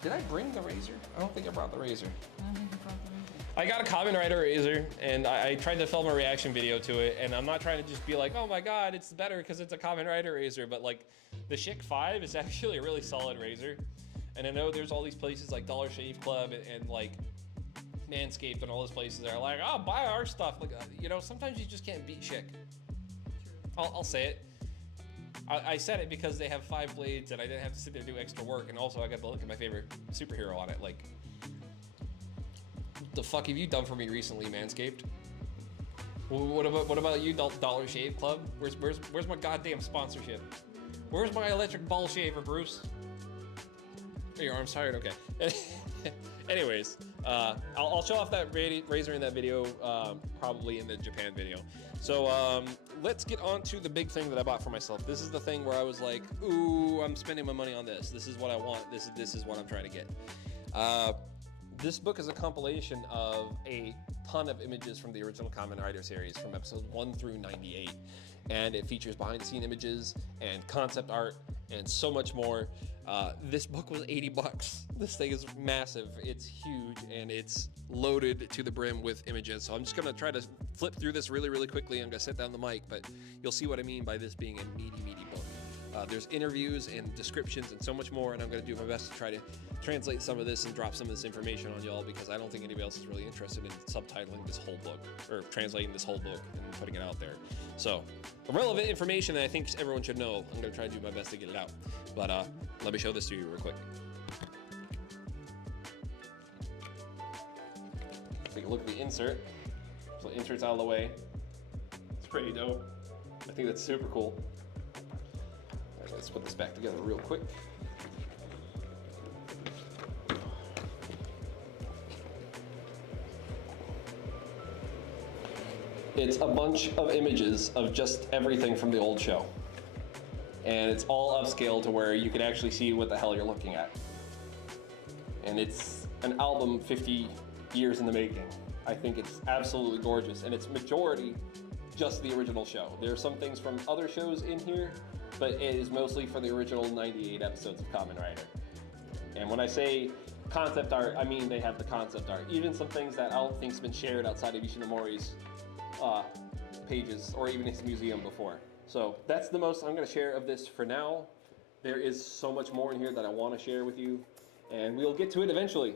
Did I bring the razor? I don't think I brought the razor. I don't think you brought the razor. I got a Kamen Rider razor, and I tried to film a reaction video to it, and I'm not trying to just be like, oh my god, it's better because it's a Kamen Rider razor, but like, the Schick 5 is actually a really solid razor. And I know there's all these places like Dollar Shave Club and like Manscaped and all those places that are like, oh, buy our stuff. Like, you know, sometimes you just can't beat Schick. I'll say it. I said it because they have 5 blades and I didn't have to sit there and do extra work, and also I got to look at my favorite superhero on it. Like, what the fuck have you done for me recently, Manscaped? What about you, Dollar Shave Club? Where's my goddamn sponsorship? Where's my electric ball shaver, Bruce? Your arm's tired? Okay. Anyways, I'll show off that razor in that video, probably in the Japan video. So let's get on to the big thing that I bought for myself. This is the thing where I was like, ooh, I'm spending my money on this. This is what I want. This is what I'm trying to get. This book is a compilation of a ton of images from the original Kamen Rider series from episodes 1 through 98. And it features behind-the-scene images and concept art and so much more. This book was $80. This thing is massive. It's huge and it's loaded to the brim with images. So I'm just gonna try to flip through this really, really quickly. I'm gonna set down the mic, but you'll see what I mean by this being a meaty, meaty book. There's interviews and descriptions and so much more, and I'm gonna do my best to try to translate some of this and drop some of this information on y'all, because I don't think anybody else is really interested in subtitling this whole book or translating this whole book and putting it out there. So relevant information that I think everyone should know. I'm gonna try to do my best to get it out. But let me show this to you real quick. take a look at the insert. So the insert's out of the way. It's pretty dope. I think that's super cool. All right, let's put this back together real quick. It's a bunch of images of just everything from the old show. And it's all upscale to where you can actually see what the hell you're looking at. And it's an album 50 years in the making. I think it's absolutely gorgeous, and it's majority just the original show. There are some things from other shows in here, but it is mostly for the original 98 episodes of Kamen Rider. And when I say concept art, I mean they have the concept art. Even some things that I don't think's been shared outside of Ishinomori's pages or even his museum before. So that's the most I'm going to share of this for now. There is so much more in here that I want to share with you, and we'll get to it eventually.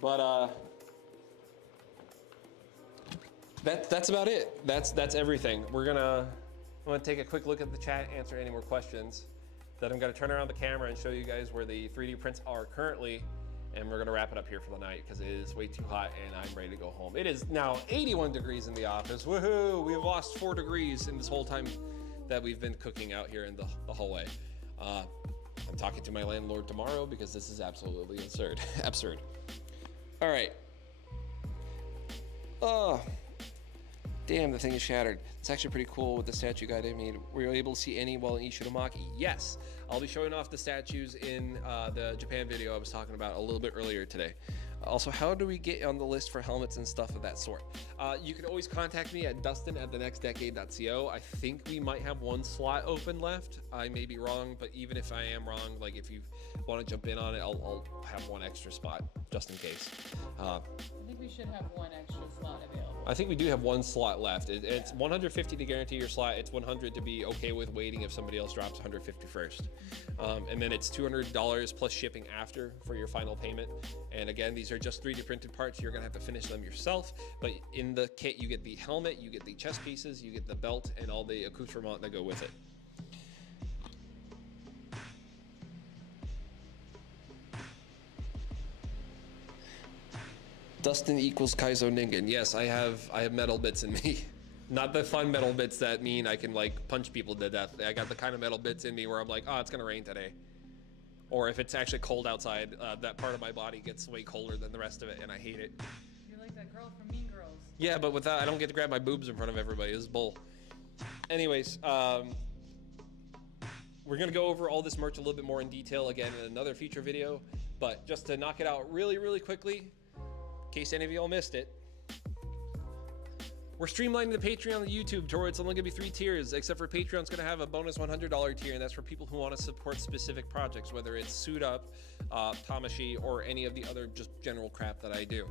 But that's about it. That's everything. I'm gonna take a quick look at the chat, answer any more questions. Then I'm gonna turn around the camera and show you guys where the 3D prints are currently, and we're gonna wrap it up here for the night because it is way too hot and I'm ready to go home. It is now 81 degrees in the office. Woohoo! We've lost 4 degrees in this whole time that we've been cooking out here in the hallway. I'm talking to my landlord tomorrow because this is absolutely absurd. Absurd. All right. Oh, damn, the thing is shattered. It's actually pretty cool with the statue guide I made. Were you able to see any while in Ishinomaki? Yes. I'll be showing off the statues in the Japan video I was talking about a little bit earlier today. Also, how do we get on the list for helmets and stuff of that sort? You can always contact me at dustin@thenextdecade.co. I think we might have 1 slot open left. I may be wrong, but even if I am wrong, like if you want to jump in on it, I'll have 1 extra spot just in case. I think we should have 1 extra slot available. I think we do have 1 slot left. It's 150 to guarantee your slot. It's 100 to be okay with waiting if somebody else drops 150 first. And then it's $200 plus shipping after for your final payment. And again, these are just 3D printed parts. You're gonna have to finish them yourself. But in the kit, you get the helmet, you get the chest pieces, you get the belt, and all the accoutrements that go with it. Dustin equals Kaizo Ningen. Yes, I have metal bits in me. Not the fun metal bits that mean I can like punch people to death. I got the kind of metal bits in me where I'm like, oh, it's gonna rain today. Or if it's actually cold outside, that part of my body gets way colder than the rest of it, and I hate it. You're like that girl from Mean Girls. Yeah, but with that, I don't get to grab my boobs in front of everybody. It's bull. Anyways, we're gonna go over all this merch a little bit more in detail again in another future video. But just to knock it out really, really quickly, in case any of y'all missed it, we're streamlining the Patreon and the YouTube to where it's only gonna be 3 tiers, except for Patreon's gonna have a bonus $100 tier, and that's for people who want to support specific projects, whether it's Suit Up, Tamashi, or any of the other just general crap that I do.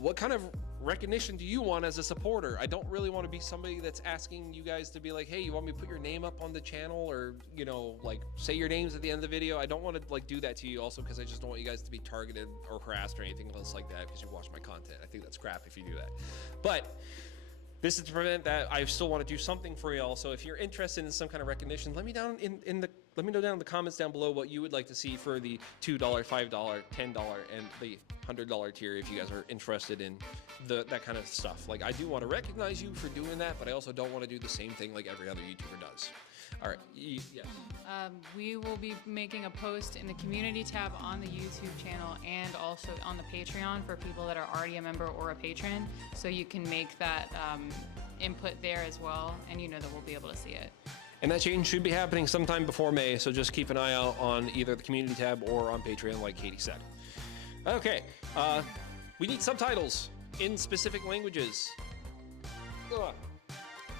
What kind of recognition do you want as a supporter? I don't really want to be somebody that's asking you guys to be like, hey, you want me to put your name up on the channel, or, you know, like say your names at the end of the video. I don't want to like do that to you also because I just don't want you guys to be targeted or harassed or anything else like that because you watch my content. I think that's crap if you do that. But this is to prevent that. I still want to do something for y'all. So if you're interested in some kind of recognition, let me know down in the comments down below what you would like to see for the $2, $5, $10, and the $100 tier if you guys are interested in that kind of stuff. Like, I do want to recognize you for doing that, but I also don't want to do the same thing like every other YouTuber does. All right, yes. We will be making a post in the community tab on the YouTube channel and also on the Patreon for people that are already a member or a patron. So you can make that input there as well, and you know that we'll be able to see it. And that change should be happening sometime before May, so just keep an eye out on either the community tab or on Patreon, like Katie said. Okay, we need subtitles in specific languages. Ugh.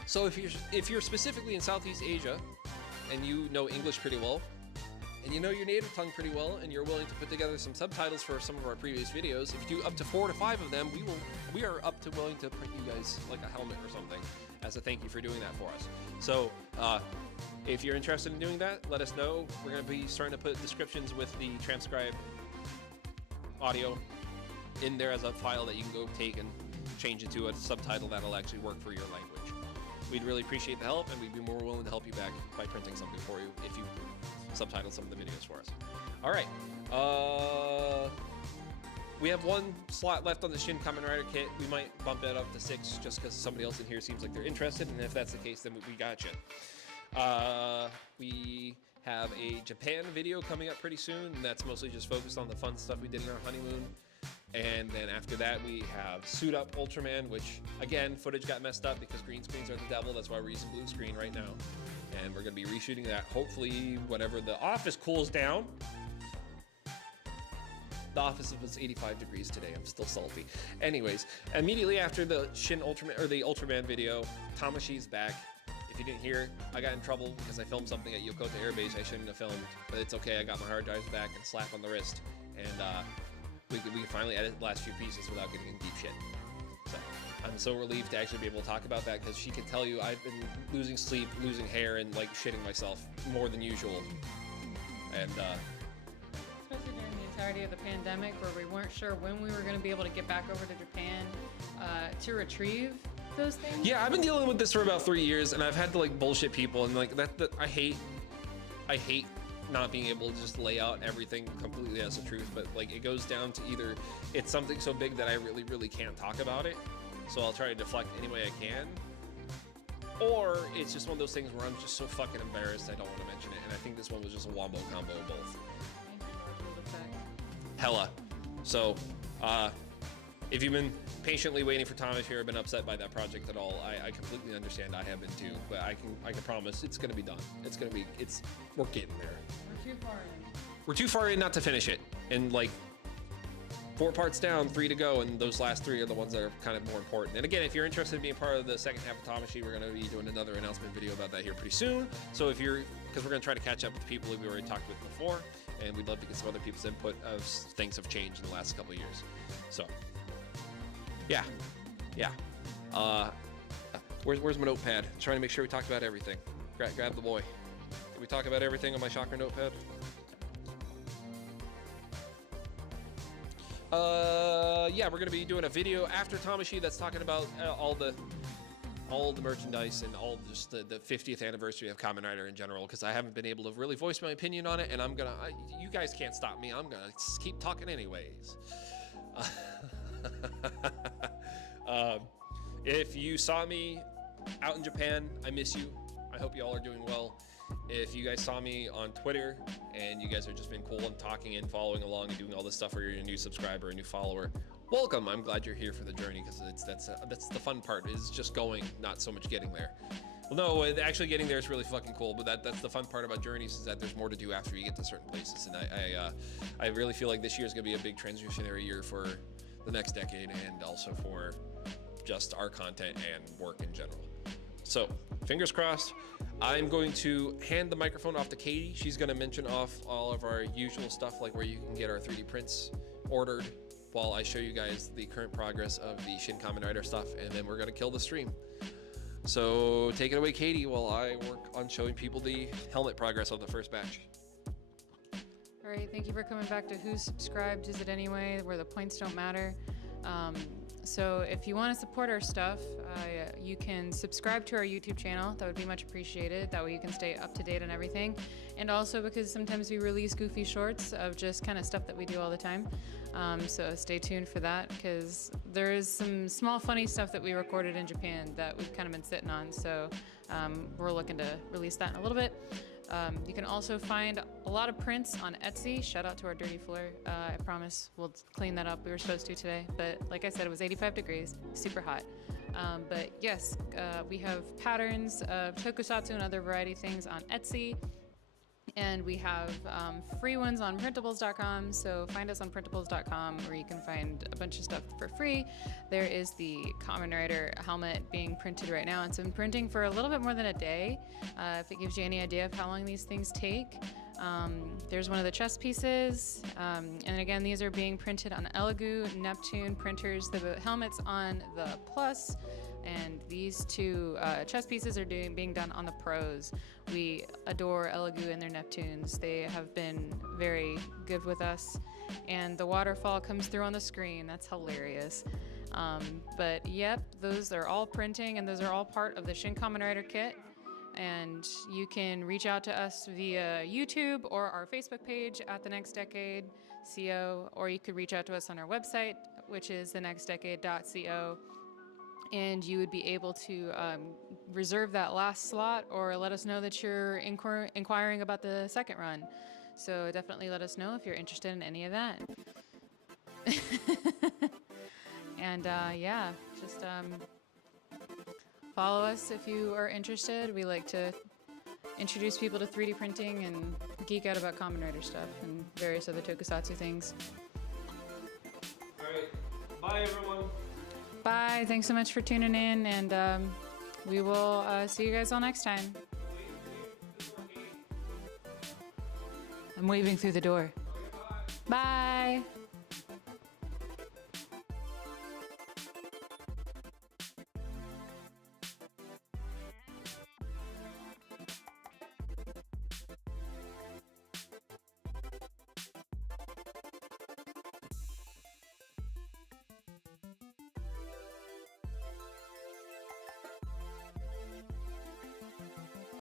So if you're specifically in Southeast Asia and you know English pretty well, and you know your native tongue pretty well, and you're willing to put together some subtitles for some of our previous videos, if you do up to 4 to 5 of them, we are up to willing to print you guys like a helmet or something as a thank you for doing that for us. So if you're interested in doing that, let us know. We're going to be starting to put descriptions with the transcribed audio in there as a file that you can go take and change it to a subtitle that'll actually work for your language. We'd really appreciate the help, and we'd be more willing to help you back by printing something for you if you subtitle some of the videos for us. All right. We have one slot left on the Shin Kamen Rider kit. We might bump it up to 6 just because somebody else in here seems like they're interested, and if that's the case, then we got you. We have a Japan video coming up pretty soon, and that's mostly just focused on the fun stuff we did in our honeymoon. And then after that, we have Suit Up Ultraman, which, again, footage got messed up because green screens are the devil. That's why we're using blue screen right now. And we're going to be reshooting that, hopefully, whenever the office cools down. The office was 85 degrees today. I'm still salty. Anyways, immediately after the Shin Ultraman, or the Ultraman video, Tamashi's back. If you didn't hear, I got in trouble because I filmed something at Yokota Air Base I shouldn't have filmed, but it's okay. I got my hard drives back and slap on the wrist, and we can finally edit the last few pieces without getting in deep shit. So I'm so relieved to actually be able to talk about that because she can tell you I've been losing sleep, losing hair, and like shitting myself more than usual. And especially during the entirety of the pandemic, where we weren't sure when we were going to be able to get back over to Japan to retrieve those things. yeah, I've been dealing with this for about 3 years, and I've had to like bullshit people, and like that I hate not being able to just lay out everything completely as the truth. But like it goes down to either it's something so big that I really can't talk about it, so I'll try to deflect any way I can, or it's just one of those things where I'm just so fucking embarrassed I don't want to mention it. And I think this one was just a wombo combo of both. Hella. So, if you've been patiently waiting for Thomas here or been upset by that project at all, I completely understand. I have been too, but I can promise it's gonna be done. We're getting there. We're too far in. We're too far in not to finish it. And like 4 parts down, 3 to go, and those last 3 are the ones that are kind of more important. And again, if you're interested in being part of the second half of Tamashi, we're gonna be doing another announcement video about that here pretty soon. So because we're gonna try to catch up with the people that we already talked with before, and we'd love to get some other people's input as things have changed in the last couple of years. So, yeah. Where's my notepad? Trying to make sure we talked about everything. Grab the boy. Did we talk about everything on my chakra notepad? Yeah, we're gonna be doing a video after Tamashi that's talking about all the merchandise and all just the 50th anniversary of Kamen Rider in general, because I haven't been able to really voice my opinion on it, and you guys can't stop me. I'm gonna keep talking anyways. If you saw me out in Japan, I miss you. I hope you all are doing well. If you guys saw me on Twitter and you guys have just been cool and talking and following along and doing all this stuff, or you're a new subscriber, a new follower, welcome. I'm glad you're here for the journey, because that's the fun part, is just going, not so much getting there. Well, no, actually getting there is really fucking cool, but that's the fun part about journeys, is that there's more to do after you get to certain places. And I really feel like this year is going to be a big transitionary year for the next decade, and also for just our content and work in general. So, fingers crossed. I'm going to hand the microphone off to Katie. She's going to mention off all of our usual stuff, like where you can get our 3D prints ordered, while I show you guys the current progress of the Shin Kamen Rider stuff, and then we're going to kill the stream. So take it away, Katie, while I work on showing people the helmet progress of the first batch. All right, thank you for coming back to Who's Subscribed Is It Anyway, where the points don't matter. So if you want to support our stuff, you can subscribe to our YouTube channel. That would be much appreciated. That way you can stay up to date on everything. And also because sometimes we release goofy shorts of just kind of stuff that we do all the time. So stay tuned for that, because there is some small funny stuff that we recorded in Japan that we've kind of been sitting on. So we're looking to release that in a little bit. You can also find a lot of prints on Etsy. Shout out to our dirty floor. I promise we'll clean that up. We were supposed to today, but like I said, it was 85 degrees, super hot. But yes, we have patterns of tokusatsu and other variety things on Etsy. And we have free ones on printables.com. So find us on printables.com, where you can find a bunch of stuff for free. There is the Kamen Rider helmet being printed right now. It's been printing for a little bit more than a day. If it gives you any idea of how long these things take. There's one of the chest pieces. And again, these are being printed on Elegoo Neptune printers. The helmet's on the Plus. And these two chess pieces are being done on the Pros. We adore Elegoo and their Neptunes. They have been very good with us. And the waterfall comes through on the screen. That's hilarious. But yep, those are all printing, and those are all part of the Shin Kamen Rider kit. And you can reach out to us via YouTube or our Facebook page at TheNextDecade. or you could reach out to us on our website, which is TheNextDecade.co, and you would be able to reserve that last slot or let us know that you're inquiring about the second run. So definitely let us know if you're interested in any of that. And yeah, just follow us if you are interested. We like to introduce people to 3D printing and geek out about Kamen Rider stuff and various other tokusatsu things. All right. Bye, everyone. Bye. Thanks so much for tuning in, and we will see you guys all next time. I'm waving through the door. Bye.